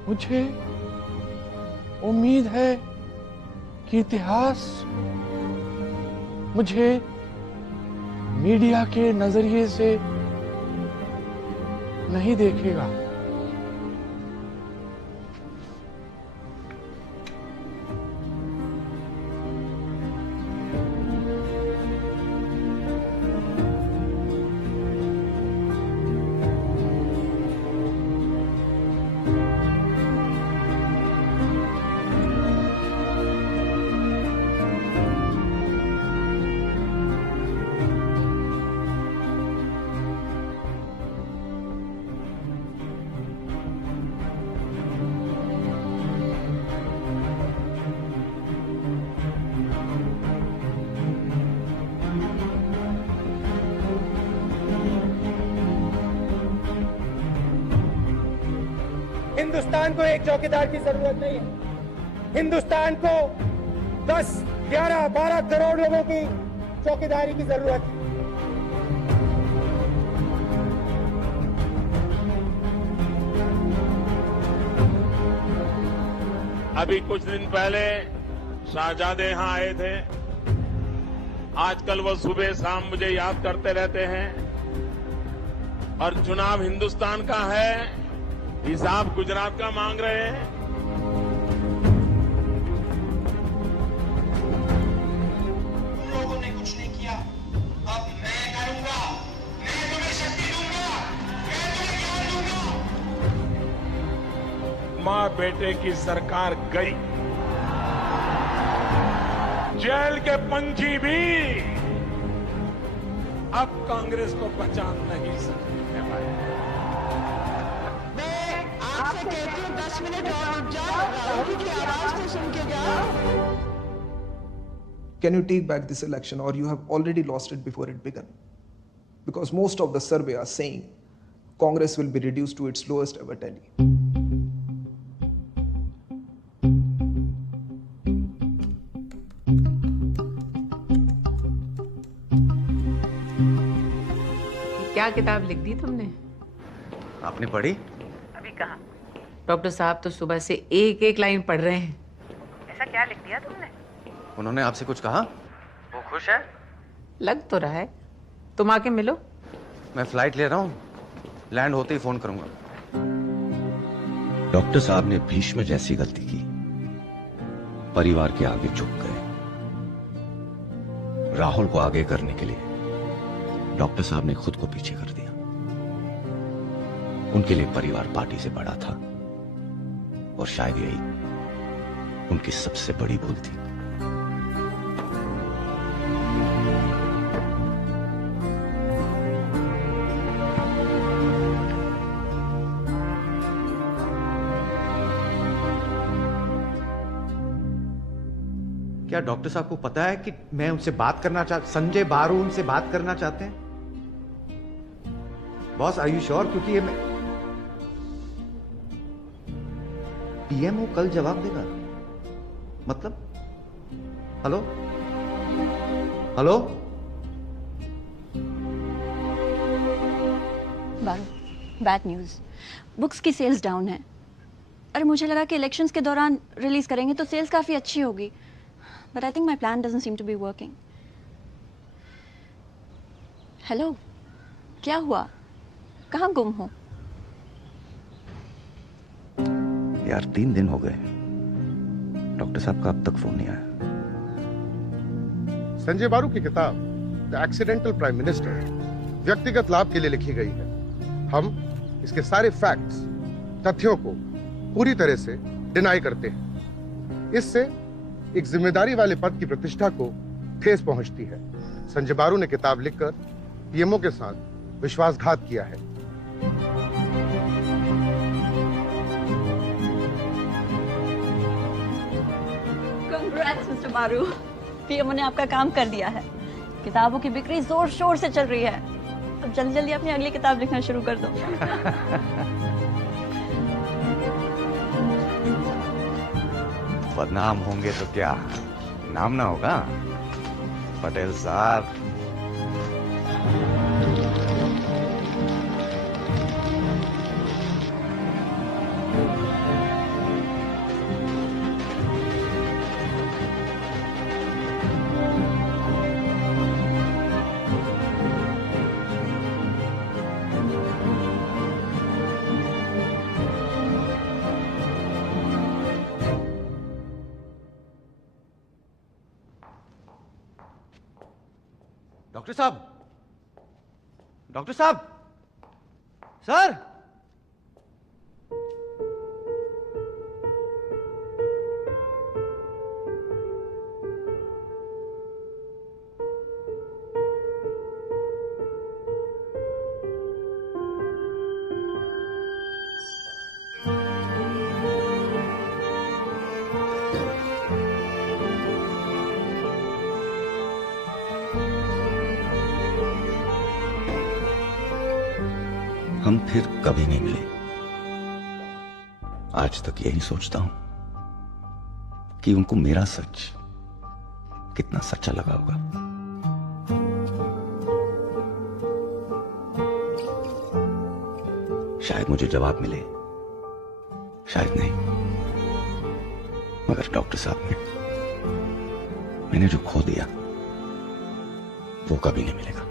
मुझे उम्मीद है कि इतिहास मुझे मीडिया के नजरिए से नहीं देखेगा। हिंदुस्तान को एक चौकीदार की जरूरत नहीं है। हिंदुस्तान को 10, 11, 12 करोड़ लोगों की चौकीदारी की जरूरत है। अभी कुछ दिन पहले शाहजादे यहां आए थे। आजकल वो सुबह शाम मुझे याद करते रहते हैं। और चुनाव हिंदुस्तान का है, हिसाब गुजरात का मांग रहे हैं। लोगों ने कुछ नहीं किया, अब मैं करूंगा। मैं तुम्हें शक्ति दूंगा, मैं तुम्हें ज्ञान दूंगा। मां बेटे की सरकार गई, जेल के पंछी भी अब कांग्रेस को पहचान नहीं सकते भाई। आपसे कहती हूँ 10 मिनट और रुक जाओ, राहुल की आवाज को सुन के जाओ। Can you take back this election, or you have already lost it before it began? Because most of the survey are saying Congress will be reduced to its lowest ever tally. क्या किताब लिख दी तुमने? आपने पढ़ी? अभी कहाँ? डॉक्टर साहब तो सुबह से एक एक लाइन पढ़ रहे हैं। ऐसा क्या लिख दिया तुमने? उन्होंने आपसे कुछ कहा? खुश है? लग तो रहा है। तुम आके मिलो। मैं फ्लाइट ले रहा हूँ, लैंड होते ही फोन करूंगा। डॉक्टर साहब ने भीष्म जैसी गलती की, परिवार के आगे झुक गए। राहुल को आगे करने के लिए डॉक्टर साहब ने खुद को पीछे कर दिया। उनके लिए परिवार पार्टी से बड़ा था और शायद यही उनकी सबसे बड़ी भूल थी। क्या डॉक्टर साहब को पता है कि मैं उनसे बात करना संजय बारू उनसे बात करना चाहते हैं? Boss, are you sure? क्योंकि ये पीएमओ कल जवाब देगा। मतलब hello hello Baru, bad news, books की सेल्स डाउन है। अरे मुझे लगा कि इलेक्शंस के दौरान रिलीज करेंगे तो सेल्स काफी अच्छी होगी, but I think my plan doesn't seem to be working. Hello, क्या हुआ? कहाँ गुम हो? यार 3 दिन हो गए, डॉक्टर साहब का अब तक फोन नहीं आया। संजय बारू की किताब द एक्सीडेंटल प्राइम मिनिस्टर व्यक्तिगत लाभ के लिए लिखी गई है। हम इसके सारे फैक्ट्स, तथ्यों को पूरी तरह से डिनाई करते हैं। इससे एक जिम्मेदारी वाले पद की प्रतिष्ठा को ठेस पहुंचती है। संजय बारू ने किताब लिखकर पीएमओ के साथ विश्वासघात किया है। Congrats, Mr. बारू, पीएमओ ने आपका काम कर दिया है। किताबों की बिक्री जोर शोर से चल रही है। अब जल्दी जल्दी अपनी अगली किताब लिखना शुरू कर दो। बदनाम होंगे तो क्या, नाम ना होगा पटेल साहब। डॉक्टर साहब, डॉक्टर साहब, सर, हम फिर कभी नहीं मिले। आज तक यही सोचता हूं कि उनको मेरा सच कितना सच्चा लगा होगा। शायद मुझे जवाब मिले, शायद नहीं, मगर डॉक्टर साहब ने मैंने जो खो दिया वो कभी नहीं मिलेगा।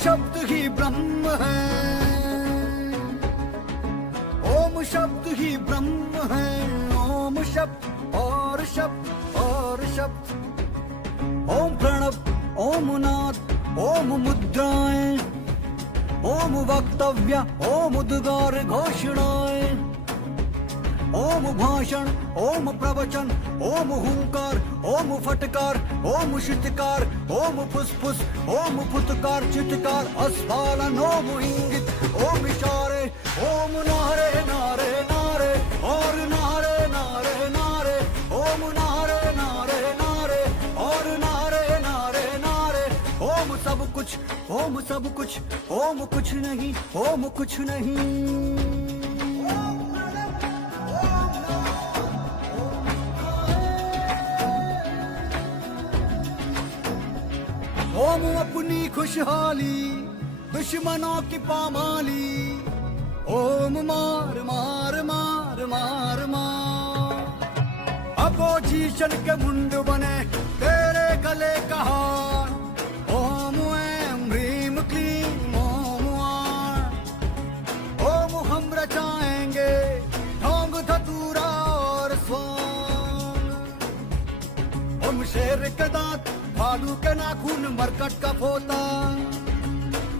शब्द ही ब्रह्म है, ओम शब्द ही ब्रह्म है। ओम शब्द और शब्द और शब्द, ओम प्रणव, ओम नाद, ओम मुद्राएं, ओम वक्तव्य, ओम उद्गार घोषणाएं, ओम भाषण, ओम प्रवचन, ओम हुंकार, ओम फटकार, ओम शितकार, ओम फुसफुस, ओम फुतकार, चित्कार, अस्फालन, ओम इंगित, ओम इशारे, ओम नारे नारे नारे और नारे नारे नारे, ओम नारे नारे नारे और नारे नारे नारे, ओम सब कुछ, ओम सब कुछ, ओम कुछ नहीं, ओम कुछ नहीं। ओम अपनी खुशहाली दुश्मनों की पामाली, ओम मार मार मार मार मार, अपोजिशन के मुंड बने तेरे गले का हार, ओम ऐम ह्रीम क्लीम ओम आर, ओम हम रचाएंगे ढोंग धतूरा और स्वांग, ओम शेर के दांत भालू के नाखून मरकट का पोता,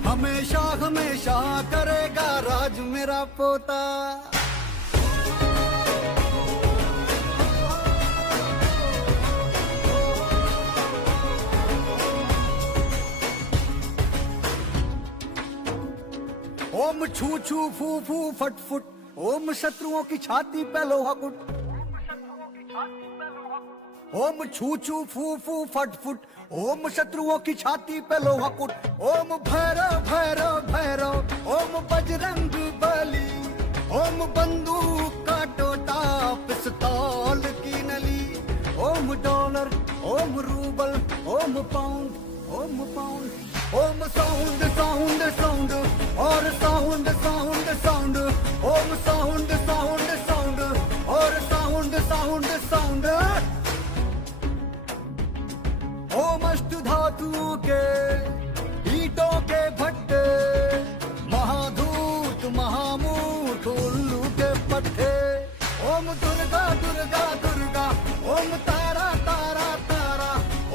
हमेशा हमेशा करेगा राज मेरा पोता। ओम छू छू फू फू फट फुट, ओम शत्रुओं की छाती पे लोहा कुट, ओम छू छू फू फू फट फुट, ओम शत्रुओं की छाती पे लोहा कुट, ओम भैरव भैरव भैरव, ओम बजरंग बली, ओम बंदूक का टोटा पिस्तौल की नली, ओम डॉलर, ओम रूबल, ओम पाउंड, ओम पाउंड, ओम साउंड साउंड साउंड और साउंड साउंड साउंड, ओम साउंड साउंड साउंड और साउंड साउंड साउंड, ओम अष्ट धातुओं के ईटों के भट्टे, महाधूत महामूर्ख उल्लू के पट्टे, ओम दुर्गा दुर्गा दुर्गा, ओम तारा तारा तारा,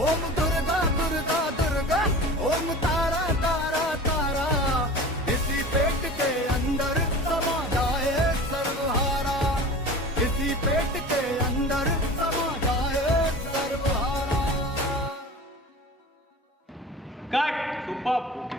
ओम दुर्गा दुर्गा दुर्गा, ओम तारा तारा तारा, इसी पेट के अंदर समा जाए सर्वहारा, इसी पेट के अंदर समा जाए सर्वहारा। Cut super.